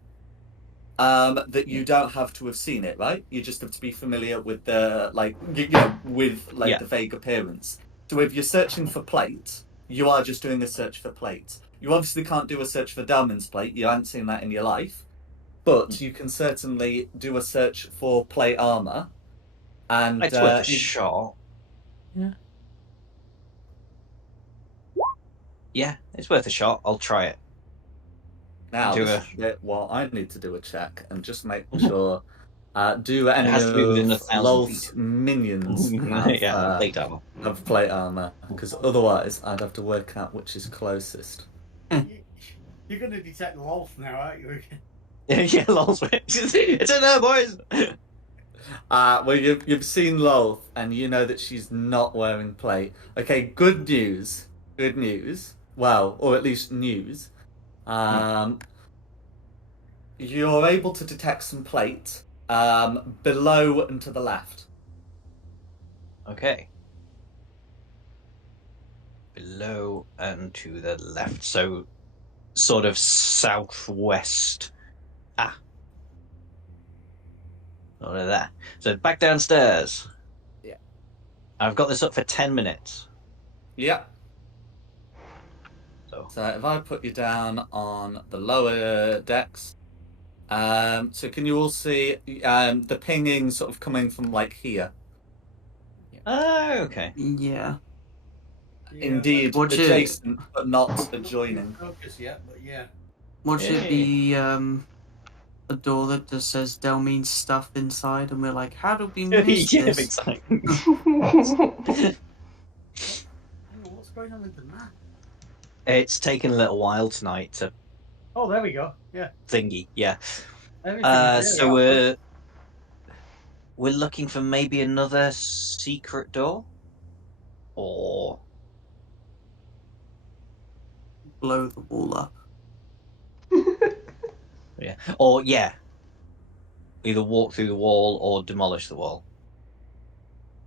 that you don't have to have seen it, right? You just have to be familiar with the the vague appearance. So if you're searching for plate, you are just doing a search for plate. You obviously can't do a search for Delman's plate. You haven't seen that in your life, but you can certainly do a search for plate armor. And It's worth a shot. Yeah. Yeah, it's worth a shot. I'll try it. Now, Do this a- is bit, well, I need to do a check and just make sure. Do any has to be within of 1,000 Lolth's feet. minions have, Yeah, plate armor. have plate armor? Because otherwise, I'd have to work out which is closest. You're going to detect Lolth now, aren't you? Yeah, lol's it's in there, boys. Well, you've seen Lolth, and you know that she's not wearing plate. Okay, good news. Good news. Well, or at least news. You're able to detect some plate below and to the left. Okay. Below and to the left, so sort of southwest. Not like that. So back downstairs. Yeah. I've got this up for 10 minutes. Yeah. So So if I put you down on the lower decks, so can you all see the pinging sort of coming from like here? oh, okay. Yeah. Indeed, Watch it. adjacent but not adjoining. Focus yet, but yeah. Watch it Hey. be a door that just says Delmean's stuff inside, and we're like, how did we miss Yeah, this? exciting. What's going on with the map? It's taken a little while tonight to Oh, there we go. Yeah. thingy. Yeah. Everything's So really we're looking for maybe another secret door, or Blow the wall up. either walk through the wall or demolish the wall.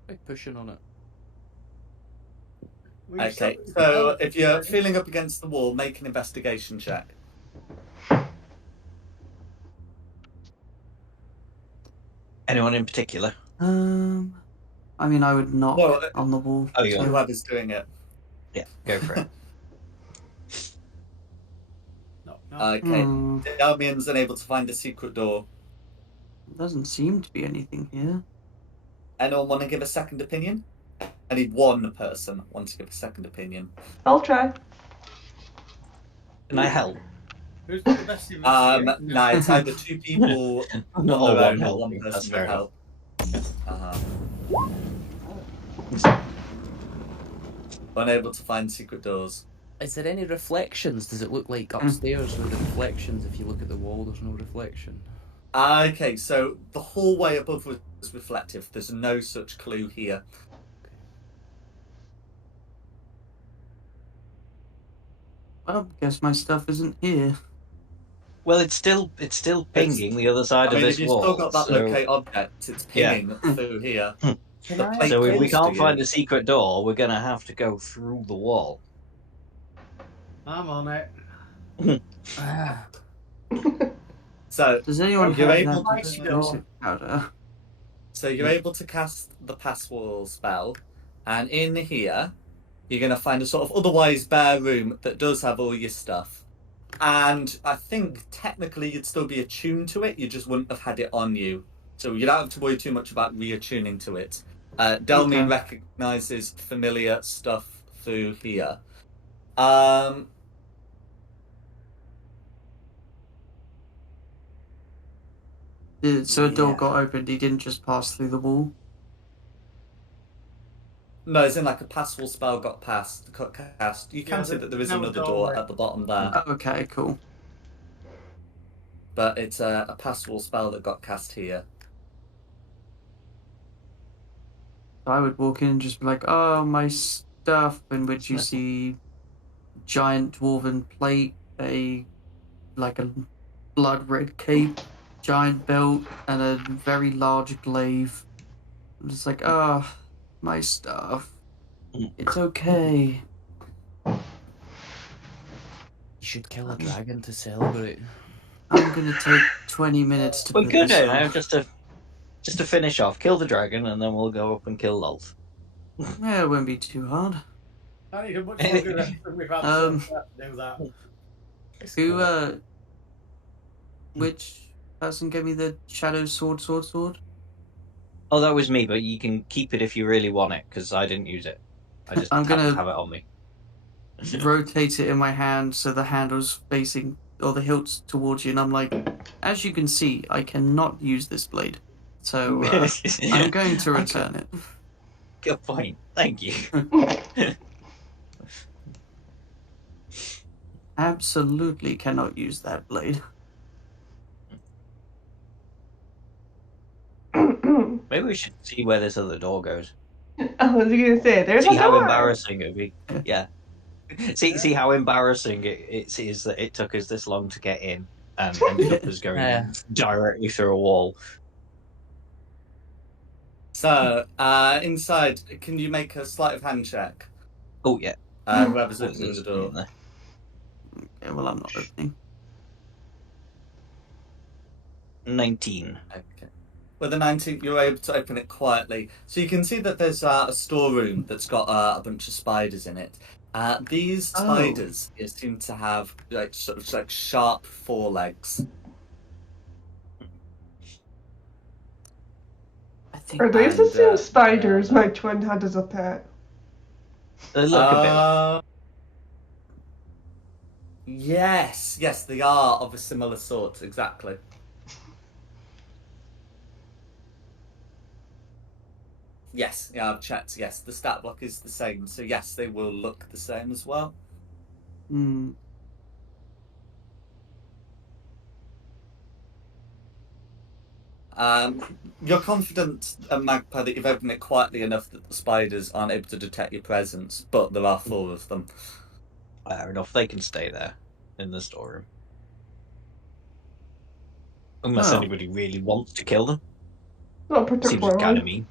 By pushing on it. Okay, so if you're feeling up against the wall, make an investigation check. Anyone in particular? I mean, I would knock Well, on the wall. Oh, yeah. Whoever's doing it. Yeah, go for it. No. Okay. Delmian's unable to find a secret door. Doesn't seem to be anything here. Anyone want to give a second opinion? I need one person want to give a second opinion. I'll try. Can I help? Who's got the best investigation? No, it's either two people on Not all their one own or help. one That's person fair with enough. help. Unable to find secret doors. Is there any reflections? Does it look like upstairs with the reflections? If you look at the wall, there's no reflection. Okay, so the hallway above was reflective. There's no such clue here. Well, guess my stuff isn't here. Well, it's still pinging the other side I mean, of if this you've wall. still got that so, locate object, it's pinging through here. The plate so if we calls to can't you. find a secret door, we're gonna have to go through the wall. I'm on it. So Does anyone You're have able that to- explosive powder? So you're able to cast the pass wall spell, and in here, you're going to find a sort of otherwise bare room that does have all your stuff. And I think technically you'd still be attuned to it, you just wouldn't have had it on you. So you don't have to worry too much about reattuning to it. Delmine recognizes familiar stuff through here. So a door Yeah. got opened, he didn't just pass through the wall? No, it's in like a pass wall spell got cast. You can Yeah, see that there is no another door doorway. at the bottom there. Okay, cool. But it's a pass wall spell that got cast here. I would walk in and just be like, oh, my stuff, in which you see giant dwarven plate, a blood red cape, giant belt, and a very large glaive. I'm just like, oh, my stuff. It's okay. You should kill a dragon to celebrate. I'm gonna take 20 minutes to We're put good this now, on. just to finish off, kill the dragon, and then we'll go up and kill Lolth. Yeah, it won't be too hard. I need a much longer rest than we've had so far to do that. Which person gave me the shadow sword? Oh, that was me, but you can keep it if you really want it, because I didn't use it. I just I'm happened to gonna have it on me. rotate it in my hand so the handle's facing, or the hilt's towards you, and I'm like, as you can see, I cannot use this blade. So I'm going to return it. Good point. Thank you. Absolutely cannot use that blade. Maybe we should see where this other door goes. I was gonna say, there's See a how door. embarrassing it would be. Yeah. See how embarrassing it is that it took us this long to get in and ended up as going directly through a wall. So, inside, can you make a sleight of hand check? Oh, yeah. Whoever's opening the door. Okay, well, I'm not opening. 19. Okay. With the 19, you're able to open it quietly. So you can see that there's a storeroom that's got a bunch of spiders in it. These spiders seem to have sort of sharp forelegs. Are these the same spiders my twin had as a pet? They look a bit. Yes, they are of a similar sort, exactly. Yes, yeah, I've checked. Yes, the stat block is the same, so yes, they will look the same as well. Hmm. You're confident, Magpie, that you've opened it quietly enough that the spiders aren't able to detect your presence, but there are 4 of them. Fair enough, they can stay there in the storeroom. Unless anybody really wants to kill them. Not Seems particularly. kind of mean.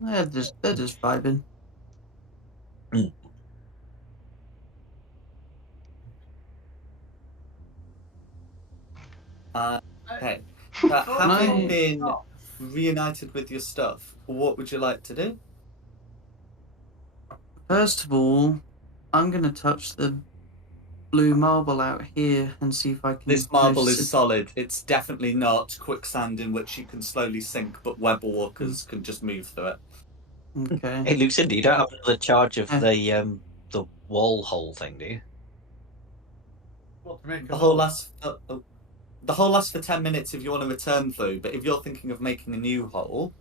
They're just vibing. Okay. Having been reunited with your stuff, what would you like to do? First of all, I'm gonna touch the blue marble out here and see if I can. This marble is solid. It's definitely not quicksand in which you can slowly sink, but web walkers can just move through it. Okay. Hey, Lucinda, you don't have another charge of the wall hole thing, do you? The whole lasts for 10 minutes if you want to return through, but if you're thinking of making a new hole,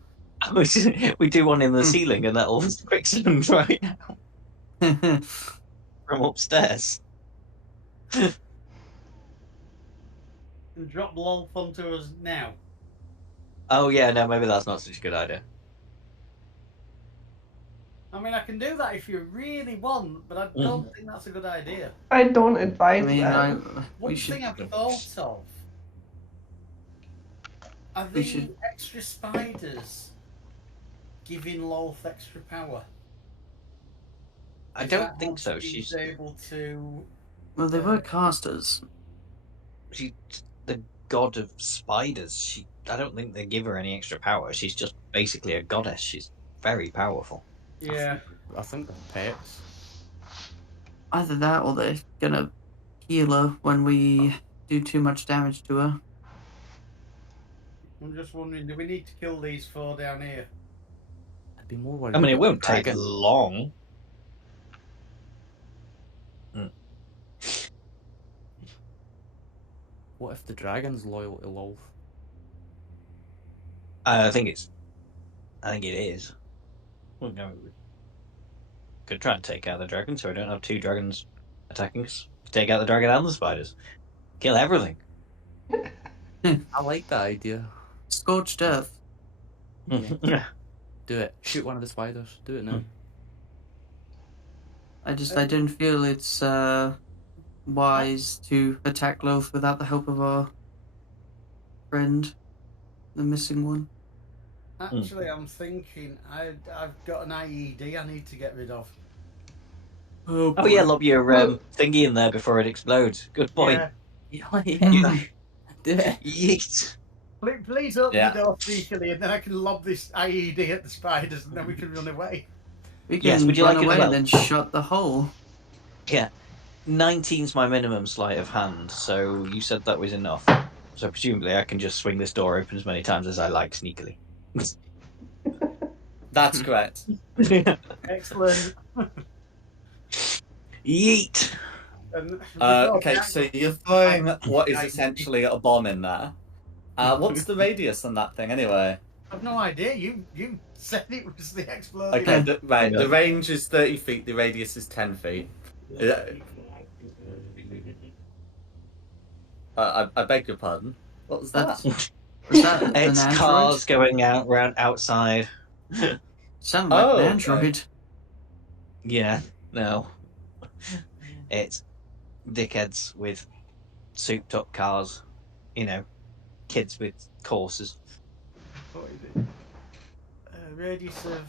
we do one in the ceiling, and that'll quicksand right now from upstairs. Drop Lolth onto us now. Oh yeah, no, maybe that's not such a good idea. I mean, I can do that if you really want, but I don't think that's a good idea. I don't advise that. One thing I've thought of are the extra spiders giving Lolth extra power. I don't think so. She's able to. Well, they were casters. She's the god of spiders. I don't think they give her any extra power. She's just basically a goddess. She's very powerful. Yeah. I think they're pets. Either that or they're gonna heal her when we do too much damage to her. I'm just wondering, do we need to kill these 4 down here? I'd be more worried I mean, it about the won't take dragon. long. What if the dragon's loyal to Lolth? I think it is. Well, no, we could try and take out the dragon, so we don't have 2 dragons attacking us. Take out the dragon and the spiders. Kill everything. I like that idea. Scorched earth. Yeah. Do it. Shoot one of the spiders. Do it now. I didn't feel it's wise to attack Loth without the help of our friend, the missing one. Actually, I'm thinking I've got an IED I need to get rid of. Oh yeah, lob your thingy in there before it explodes. Good point. Yeah. Yeah. Do it. Yeet. Please open Yeah. the door sneakily, and then I can lob this IED at the spiders, and then we can run away. We can Yes, would you run like it away well? and then shut the hole. Yeah. 19's my minimum sleight of hand, so you said that was enough. So presumably I can just swing this door open as many times as I like sneakily. That's correct. Excellent. Yeet. And Okay, so you're throwing what is essentially a bomb in there. What's the radius on that thing anyway? I've no idea. You said it was the exploding. Okay, right. Yeah. The range is 30 feet. The radius is 10 feet. I beg your pardon. What was that? Was that an It's android? cars going out round outside. Sounded like Oh, an okay. android. Yeah, no. It's dickheads with souped up cars. You know, kids with courses. What is it? Radius of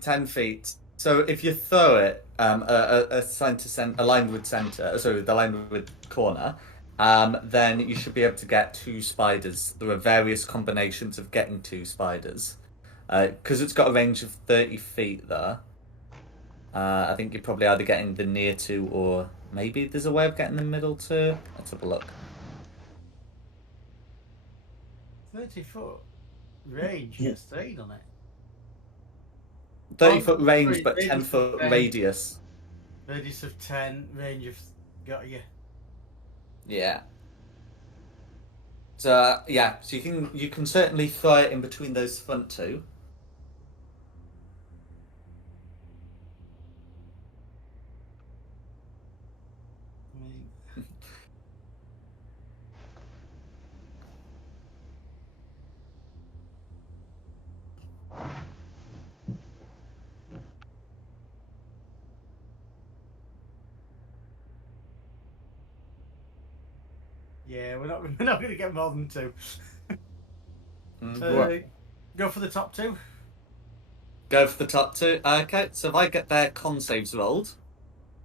10 feet. So if you throw it aligned with center, sorry, the aligned with corner, then you should be able to get 2 spiders. There are various combinations of getting 2 spiders. Because it's got a range of 30 feet there. I think you're probably either getting the near 2 or maybe there's a way of getting the middle 2. Let's have a look. 30-foot range. Yes, 3 on it. 30-foot range, sorry, but radius of 10-foot 10. radius. Radius of 10, range of... Got you. Yeah. So yeah, so you can certainly throw it in between those front 2. I mean, yeah, we're not going to get more than 2. Go for the top 2. Go for the top 2. Okay, so if I get their con saves rolled,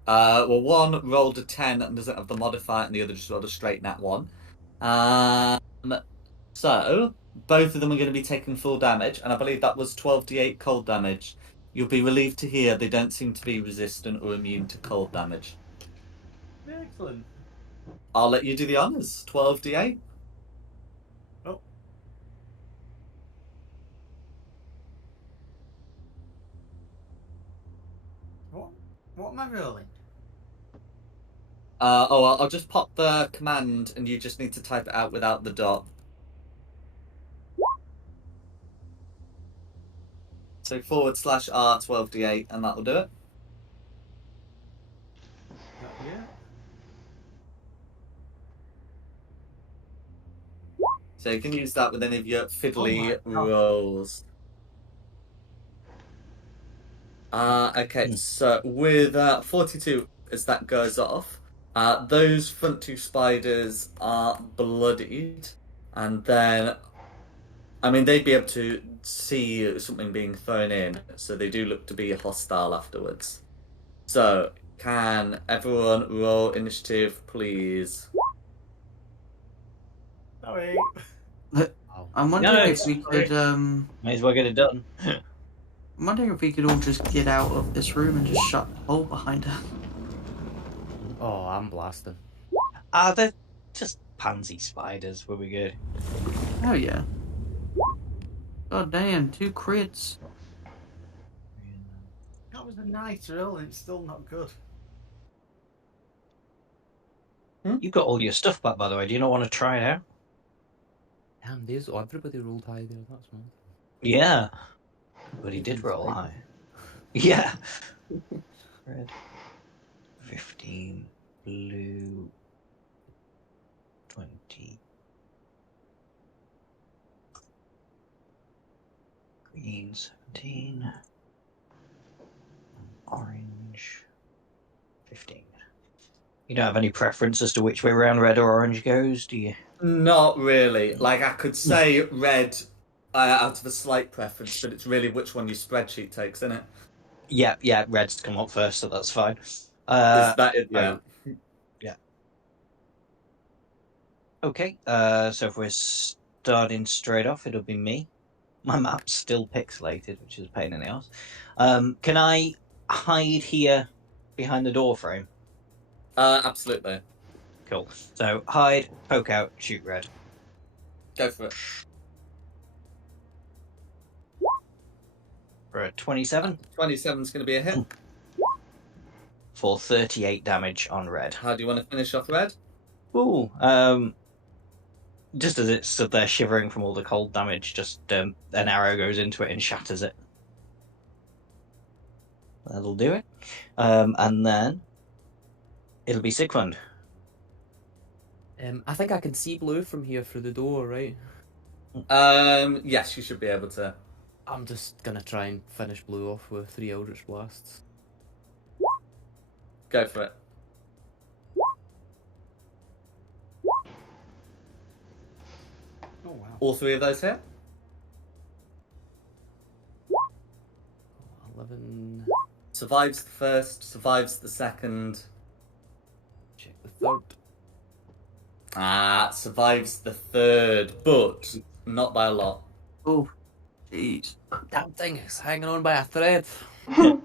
well, one rolled a 10 and doesn't have the modifier, and the other just rolled a straight nat 1. So both of them are going to be taking full damage, and I believe that was 12d8 cold damage. You'll be relieved to hear they don't seem to be resistant or immune to cold damage. Excellent. I'll let you do the honors. 12d8. Oh. What am I rolling? I'll just pop the command, and you just need to type it out without the dot. So /R 12d8, and that'll do it. Yeah. So you can use that with any of your fiddly Oh my God. rolls. Okay, so with 42, as that goes off, those front 2 spiders are bloodied, and then, I mean, they'd be able to see something being thrown in, so they do look to be hostile afterwards. So, can everyone roll initiative, please? Sorry. Wow. I'm wondering No, if we could May as well get it done. I'm wondering if we could all just get out of this room and just shut the hole behind her. Oh, I'm blasting. They're just pansy spiders. We'll be good. Oh yeah. God damn, 2 crits. That was a nice roll, and it's still not good. You got all your stuff back, by the way. Do you not want to try it out? Damn, there's everybody rolled high there. That's mad. Yeah. But he did roll high. Yeah. Red. 15. Blue. 20. Green. 17. Orange. 15. You don't have any preference as to which way around red or orange goes, do you? Not really. Like, I could say red out of a slight preference, but it's really which one your spreadsheet takes, isn't it? Yeah, red's come up first, so that's fine. Is that it? Yeah. Yeah. Okay, so if we're starting straight off, it'll be me. My map's still pixelated, which is a pain in the ass. Can I hide here behind the door frame? Absolutely. Cool. So hide, poke out, shoot red. Go for it. We're at 27 27's going to be a hit. for 38 damage on red. How do you want to finish off red? Ooh, just as it's stood there shivering from all the cold damage, just an arrow goes into it and shatters it. That'll do it. And then it'll be Sigmund. I think I can see blue from here through the door, right? Yes, you should be able to. I'm just gonna try and finish blue off with 3 Eldritch Blasts. Go for it. Oh wow. All 3 of those hit? 11. Survives the first, survives the second. Check the third. Survives the third, but not by a lot. Oh, jeez. Damn thing is hanging on by a thread. Yeah,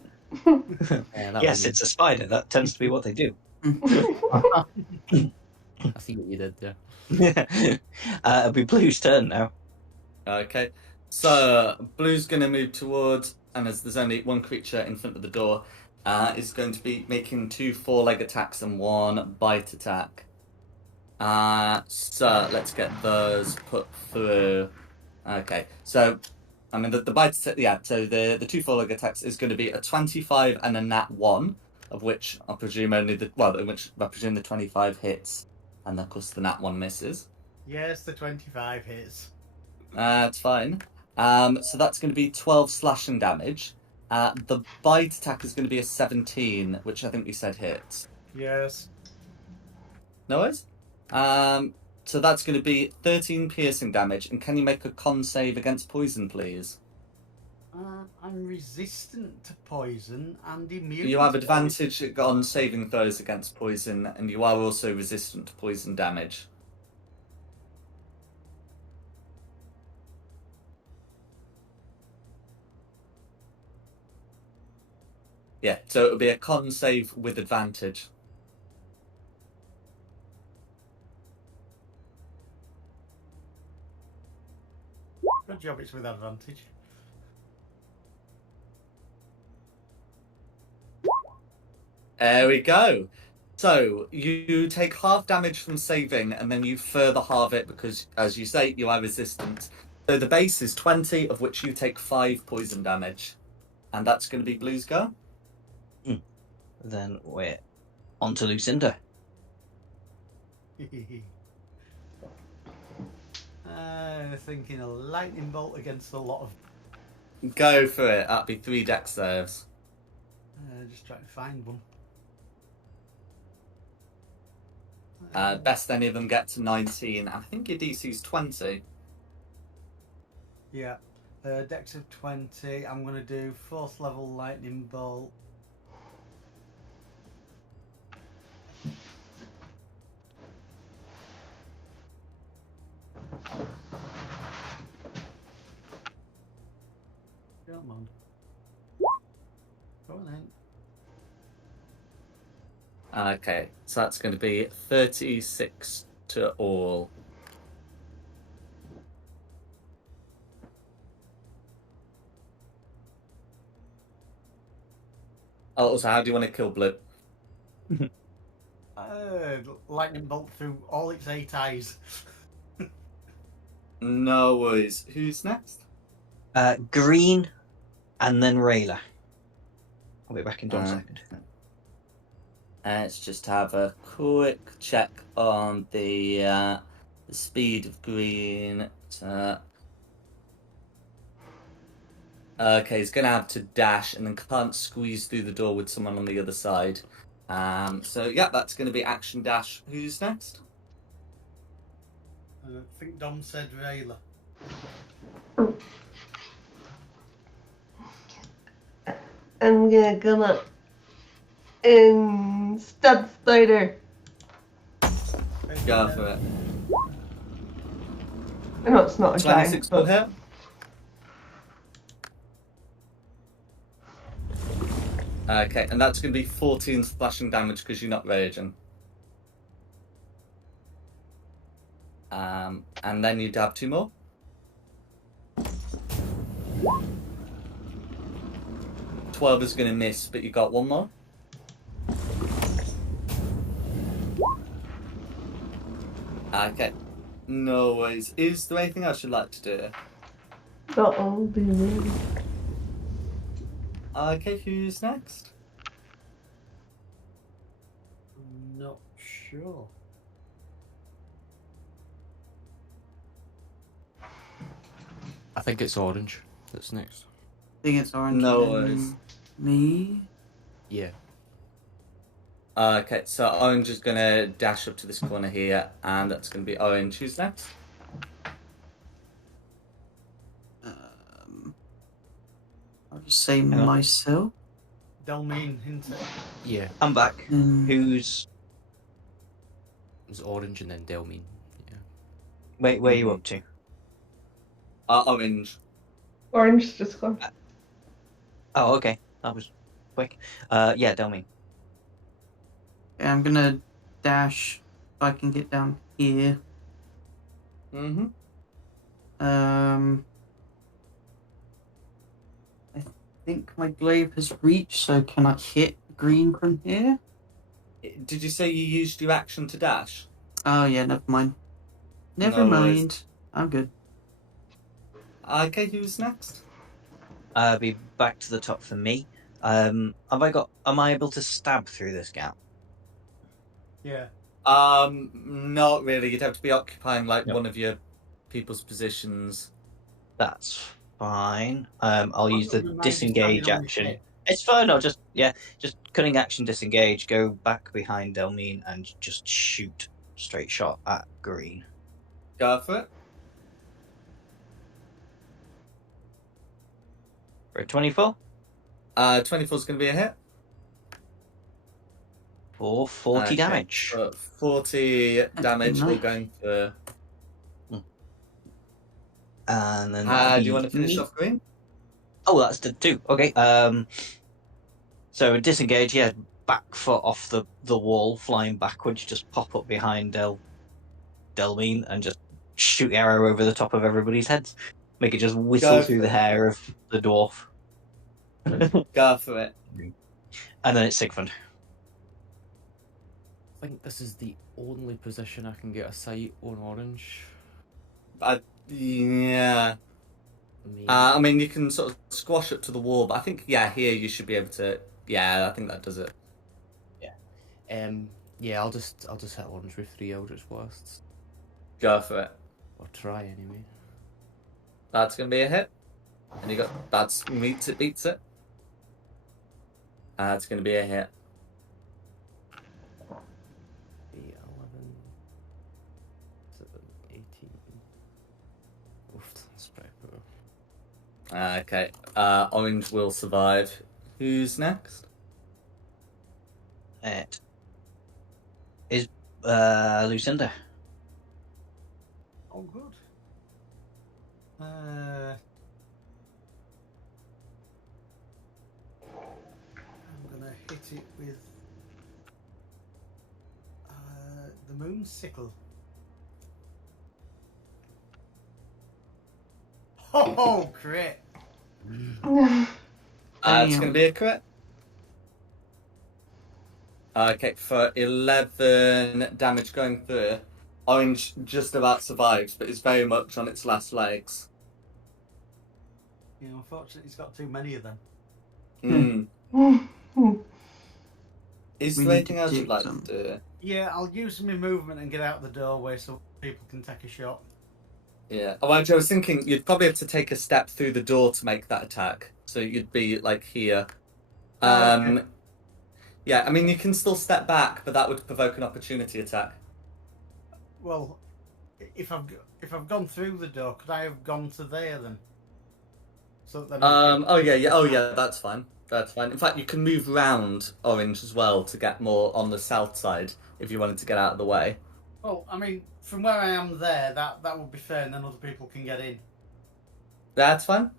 that Yes, was it's a spider. That tends to be what they do. I see what you did there. It'll be Blue's turn now. Okay. So, Blue's going to move towards, and as there's only one creature in front of the door, is going to be making 2 4-leg attacks and 1 bite attack. So, let's get those put through. Okay, so, I mean, the bite attack, yeah, so the 2 4-leg attacks is going to be a 25 and a nat 1, of which I presume I presume the 25 hits, and of course the nat 1 misses. Yes, the 25 hits. It's fine. So that's going to be 12 slashing damage. The bite attack is going to be a 17, which I think we said hits. Yes. No worries. So that's going to be 13 piercing damage. And can you make a con save against poison, please? I'm resistant to poison and immune. You have to advantage on saving throws against poison, and you are also resistant to poison damage. Yeah, so it'll be a con save with advantage. poison. Good job, it's with advantage. There we go. So you take half damage from saving, and then you further halve it because, as you say, you are resistant. So the base is 20, of which you take 5 poison damage, and that's going to be Blue's go. Then we're on to Lucinda. Thinking a lightning bolt against a lot of. Go for it. That'd be 3 dex saves. Just trying to find one. Best any of them get to 19. I think your DC's 20. Yeah. Dex of 20. I'm going to do 4th level lightning bolt. Come on. Go on then. Okay, so that's going to be 36 to all. Oh, so how do you want to kill Blue? Lightning bolt through all its 8 eyes. No worries. Who's next? Green, and then Rayla. I'll be back in 1 second. Let's just have a quick check on the speed of green. Okay, he's going to have to dash and then can't squeeze through the door with someone on the other side. So, yeah, that's going to be action dash. Who's next? I think Dom said Rayla. I'm gonna come up and stab Spider. Go for it. I know it's not a 26 giant, will but hit. Okay, and that's going to be 14 slashing damage because you're not raging. And then you'd have 2 more. "12 is going to miss, but you got 1 more. Okay, no worries. Is there anything else you'd like to do? that'll be really. Okay, who's next? I'm not sure. I think it's orange that's next. I think it's orange. No and then worries. Me. Yeah. Okay, so Orange is going to dash up to this corner here, and that's going to be Orange. Who's next? I'll just say on. myself. Delmine, isn't it? Yeah. I'm back. Mm. Who's... It was orange and then Delmine. Yeah. Wait, where are you up to? Orange. Orange just gone. Oh, okay. That was quick. Yeah, Delmine. Yeah, I'm gonna dash if I can get down here. Mm-hmm. I think my glaive has reached, so can I hit green from here? Did you say you used your action to dash? Oh yeah, never mind. Never No worries. mind. I'm good. Okay, who's next? Be back to the top for me. Am I able to stab through this gap? Yeah. Not really. You'd have to be occupying like Yep. one of your people's positions. That's fine. I'll use the Remind you, disengage standing on action. your feet. It's fine. I'll just cutting action, disengage, go back behind Delmine, and just shoot straight shot at green. Go for it. For a 24 24 is going to be a hit. for 40 Okay, damage. so 40 damage. We're nice. going for. And then Do you want to finish me. off green? Oh, that's the 2. Okay. So disengage. Yeah, back foot off the wall, flying backwards. Just pop up behind Delmine and just shoot the arrow over the top of everybody's heads. Make it just whistle Go through for the it. hair of the dwarf. Go for it. And then it's Sigfrid. I think this is the only position I can get a sight on orange. Yeah. Maybe. I mean, you can sort of squash up to the wall, but I think, yeah, here you should be able to. Yeah, I think that does it. Yeah, I'll just hit orange with 3 Eldritch Blasts. Go for it. Or try anyway. That's going to be a hit. And you got. That's meets it, beats it. It's going to be a hit. 8, 11, 7, 18. Oof, that's pretty poor. Okay. Orange will survive. Who's next? It is Lucinda. Oh, good. it with the moon sickle. Oh, crit! It's Damn. going to be a crit. Okay, for 11 damage going through. Orange just about survives, but is very much on its last legs. You know, unfortunately, it's got too many of them. Is We there need anything to else you'd dig like some. to do? Yeah, I'll use my movement and get out the doorway so people can take a shot. Yeah. Oh, actually, I was thinking you'd probably have to take a step through the door to make that attack. So you'd be like here. Okay. Yeah, I mean, you can still step back, but that would provoke an opportunity attack. Well, if I've gone through the door, could I have gone to there then? So then. Oh yeah, that's fine. That's fine. In fact, you can move round Orange as well to get more on the south side if you wanted to get out of the way. Well, I mean, from where I am there, that would be fair, and then other people can get in. That's fine.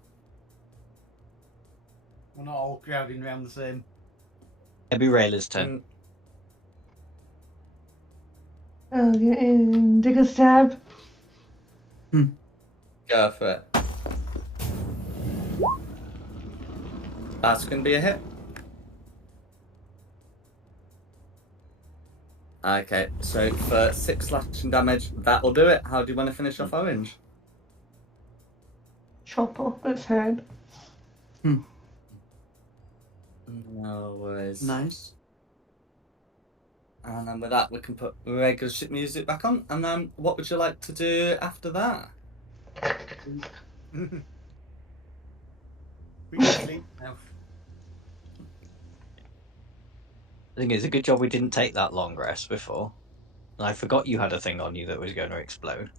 We're not all crowding around the same. It'd be Rayla's turn. I'll get in, take a stab. Go for it. That's going to be a hit. Okay, so for 6 slashing damage, that'll do it. How do you want to finish off Orange? Chop off its head. No worries. Nice. And then with that, we can put regular ship music back on. And then what would you like to do after that? We can sleep now. I think it's a good job we didn't take that long rest before. I forgot you had a thing on you that was going to explode.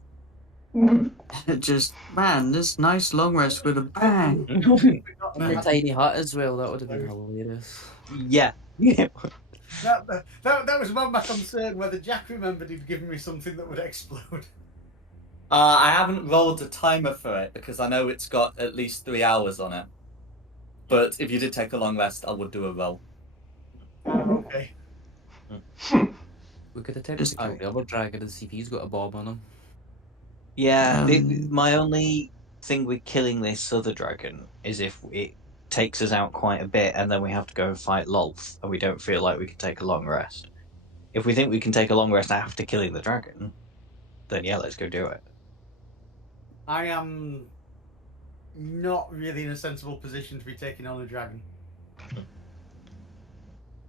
Just, man, this nice long rest with a bang. And the tiny hut as well, that would have been hilarious. Yeah. Yeah. That was my concern, whether Jack remembered he'd given me something that would explode. I haven't rolled a timer for it because I know it's got at least 3 hours on it. But if you did take a long rest, I would do a roll. Okay. We could attempt to kill the other dragon and see if he's got a bomb on him. Yeah, my only thing with killing this other dragon is if it takes us out quite a bit and then we have to go and fight Lolth and we don't feel like we can take a long rest. If we think we can take a long rest after killing the dragon, then yeah, let's go do it. I am not really in a sensible position to be taking on a dragon.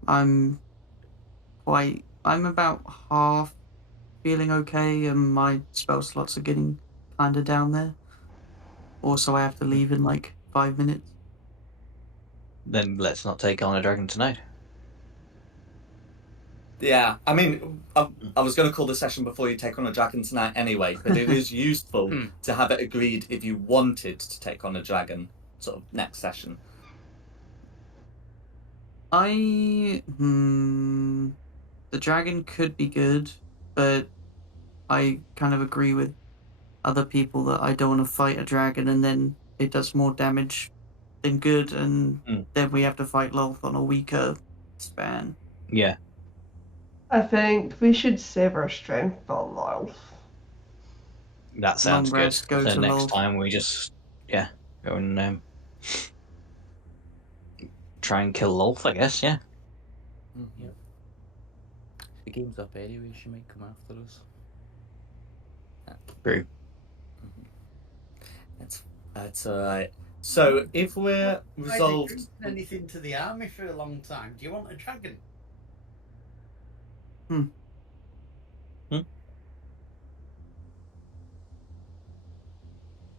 I'm about half feeling okay, and my spell slots are getting kind of down there. Also, I have to leave in like 5 minutes. Then let's not take on a dragon tonight. Yeah, I mean, I was going to call the session before you take on a dragon tonight anyway, but it is useful to have it agreed if you wanted to take on a dragon, sort of next session. The dragon could be good, but I kind of agree with other people that I don't want to fight a dragon and then it does more damage than good, and then we have to fight Lolth on a weaker span. Yeah. I think we should save our strength for Lolth. That sounds Long good. rest, go So to next Lolth. time we just, go and try and kill Lolth, I guess, yeah. Yep. The game's up anyway, she might come after us. True. That's alright. So, if we're I've resolved... recruited anything to the army for a long time. Do you want a dragon?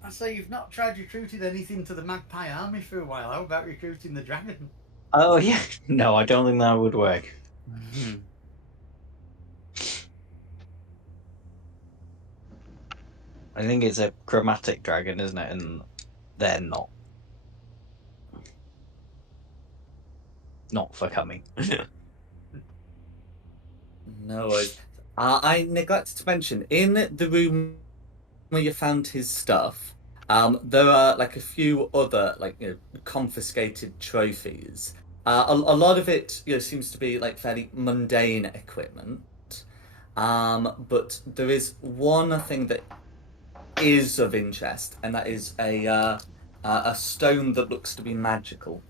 I say you've not tried recruiting anything to the Magpie army for a while. How about recruiting the dragon? Oh, yeah. No, I don't think that would work. I think it's a chromatic dragon, isn't it? And they're not. Not for coming. No worries. I neglected to mention, in the room where you found his stuff, there are like a few other confiscated trophies. A lot of it, seems to be like fairly mundane equipment. But there is one thing that is of interest, and that is a stone that looks to be magical.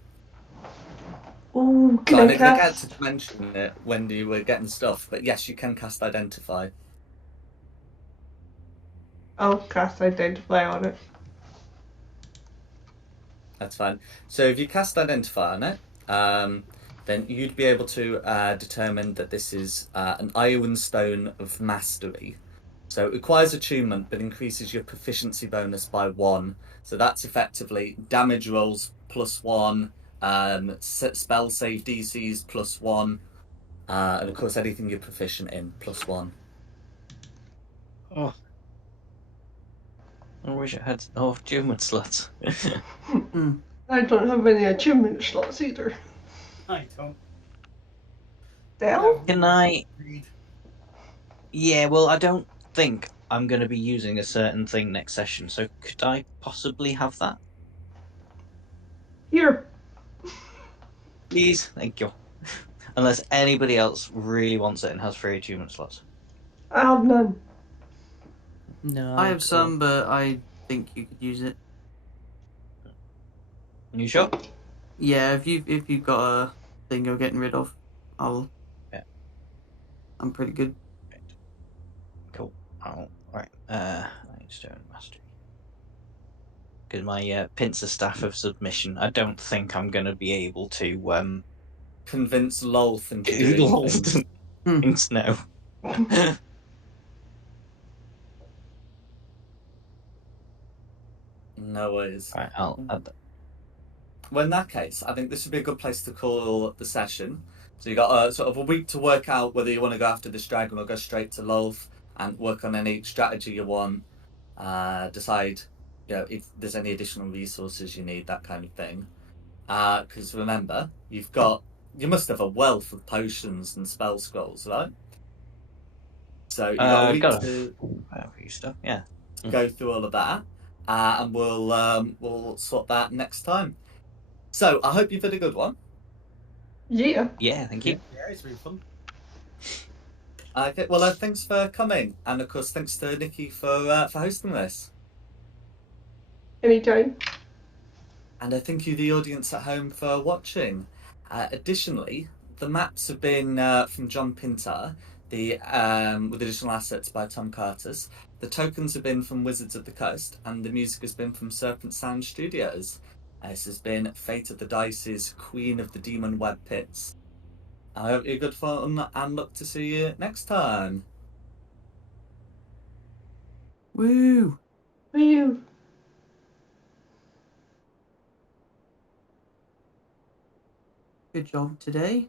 Ooh, So can I I neglected cast? to mention it when you were getting stuff, but yes, you can cast Identify. I'll cast Identify on it. That's fine. So if you cast Identify on it, then you'd be able to determine that this is an Iron Stone of Mastery. So it requires attunement, but increases your proficiency bonus by 1. So that's effectively damage rolls +1, spell save DCs +1, and of course anything you're proficient in +1. Oh, I wish I had achievement slots. I don't have any achievement slots either. I don't. Dell? Can I? Read. Yeah, well, I don't think I'm going to be using a certain thing next session, so could I possibly have that? Here. Please? Thank you. Unless anybody else really wants it and has 3 achievement slots. I have none. No, I have some, but I think you could use it. Are you sure? Yeah, if you've got a thing you're getting rid of, Yeah. I'm pretty good. Right. Cool. Oh, right. Stone Mastery. Because my pincer staff of submission, I don't think I'm going to be able to Convince Lolth into do doing things. things now. No worries. Right, I'll add that. Well, in that case, I think this would be a good place to call the session. So you got sort of a week to work out whether you want to go after this dragon or go straight to Lolth and work on any strategy you want. Decide, if there's any additional resources you need, that kind of thing. Because remember, you must have a wealth of potions and spell scrolls, right? So you got a week Got to a few stuff, yeah. go through all of that, and we'll sort that next time. So I hope you've had a good one. Yeah. Yeah, thank you. Yeah, it's been fun. Okay, well, thanks for coming, and of course, thanks to Nikki for hosting this. Anytime. And I thank you, the audience at home, for watching. Additionally, the maps have been from John Pintar, with additional assets by Tom Carters. The tokens have been from Wizards of the Coast, and the music has been from Serpent Sound Studios. This has been Fate of the Dice's Queen of the Demon Web Pits. I hope you're good fun and look to see you next time. Woo! Woo. Good job today.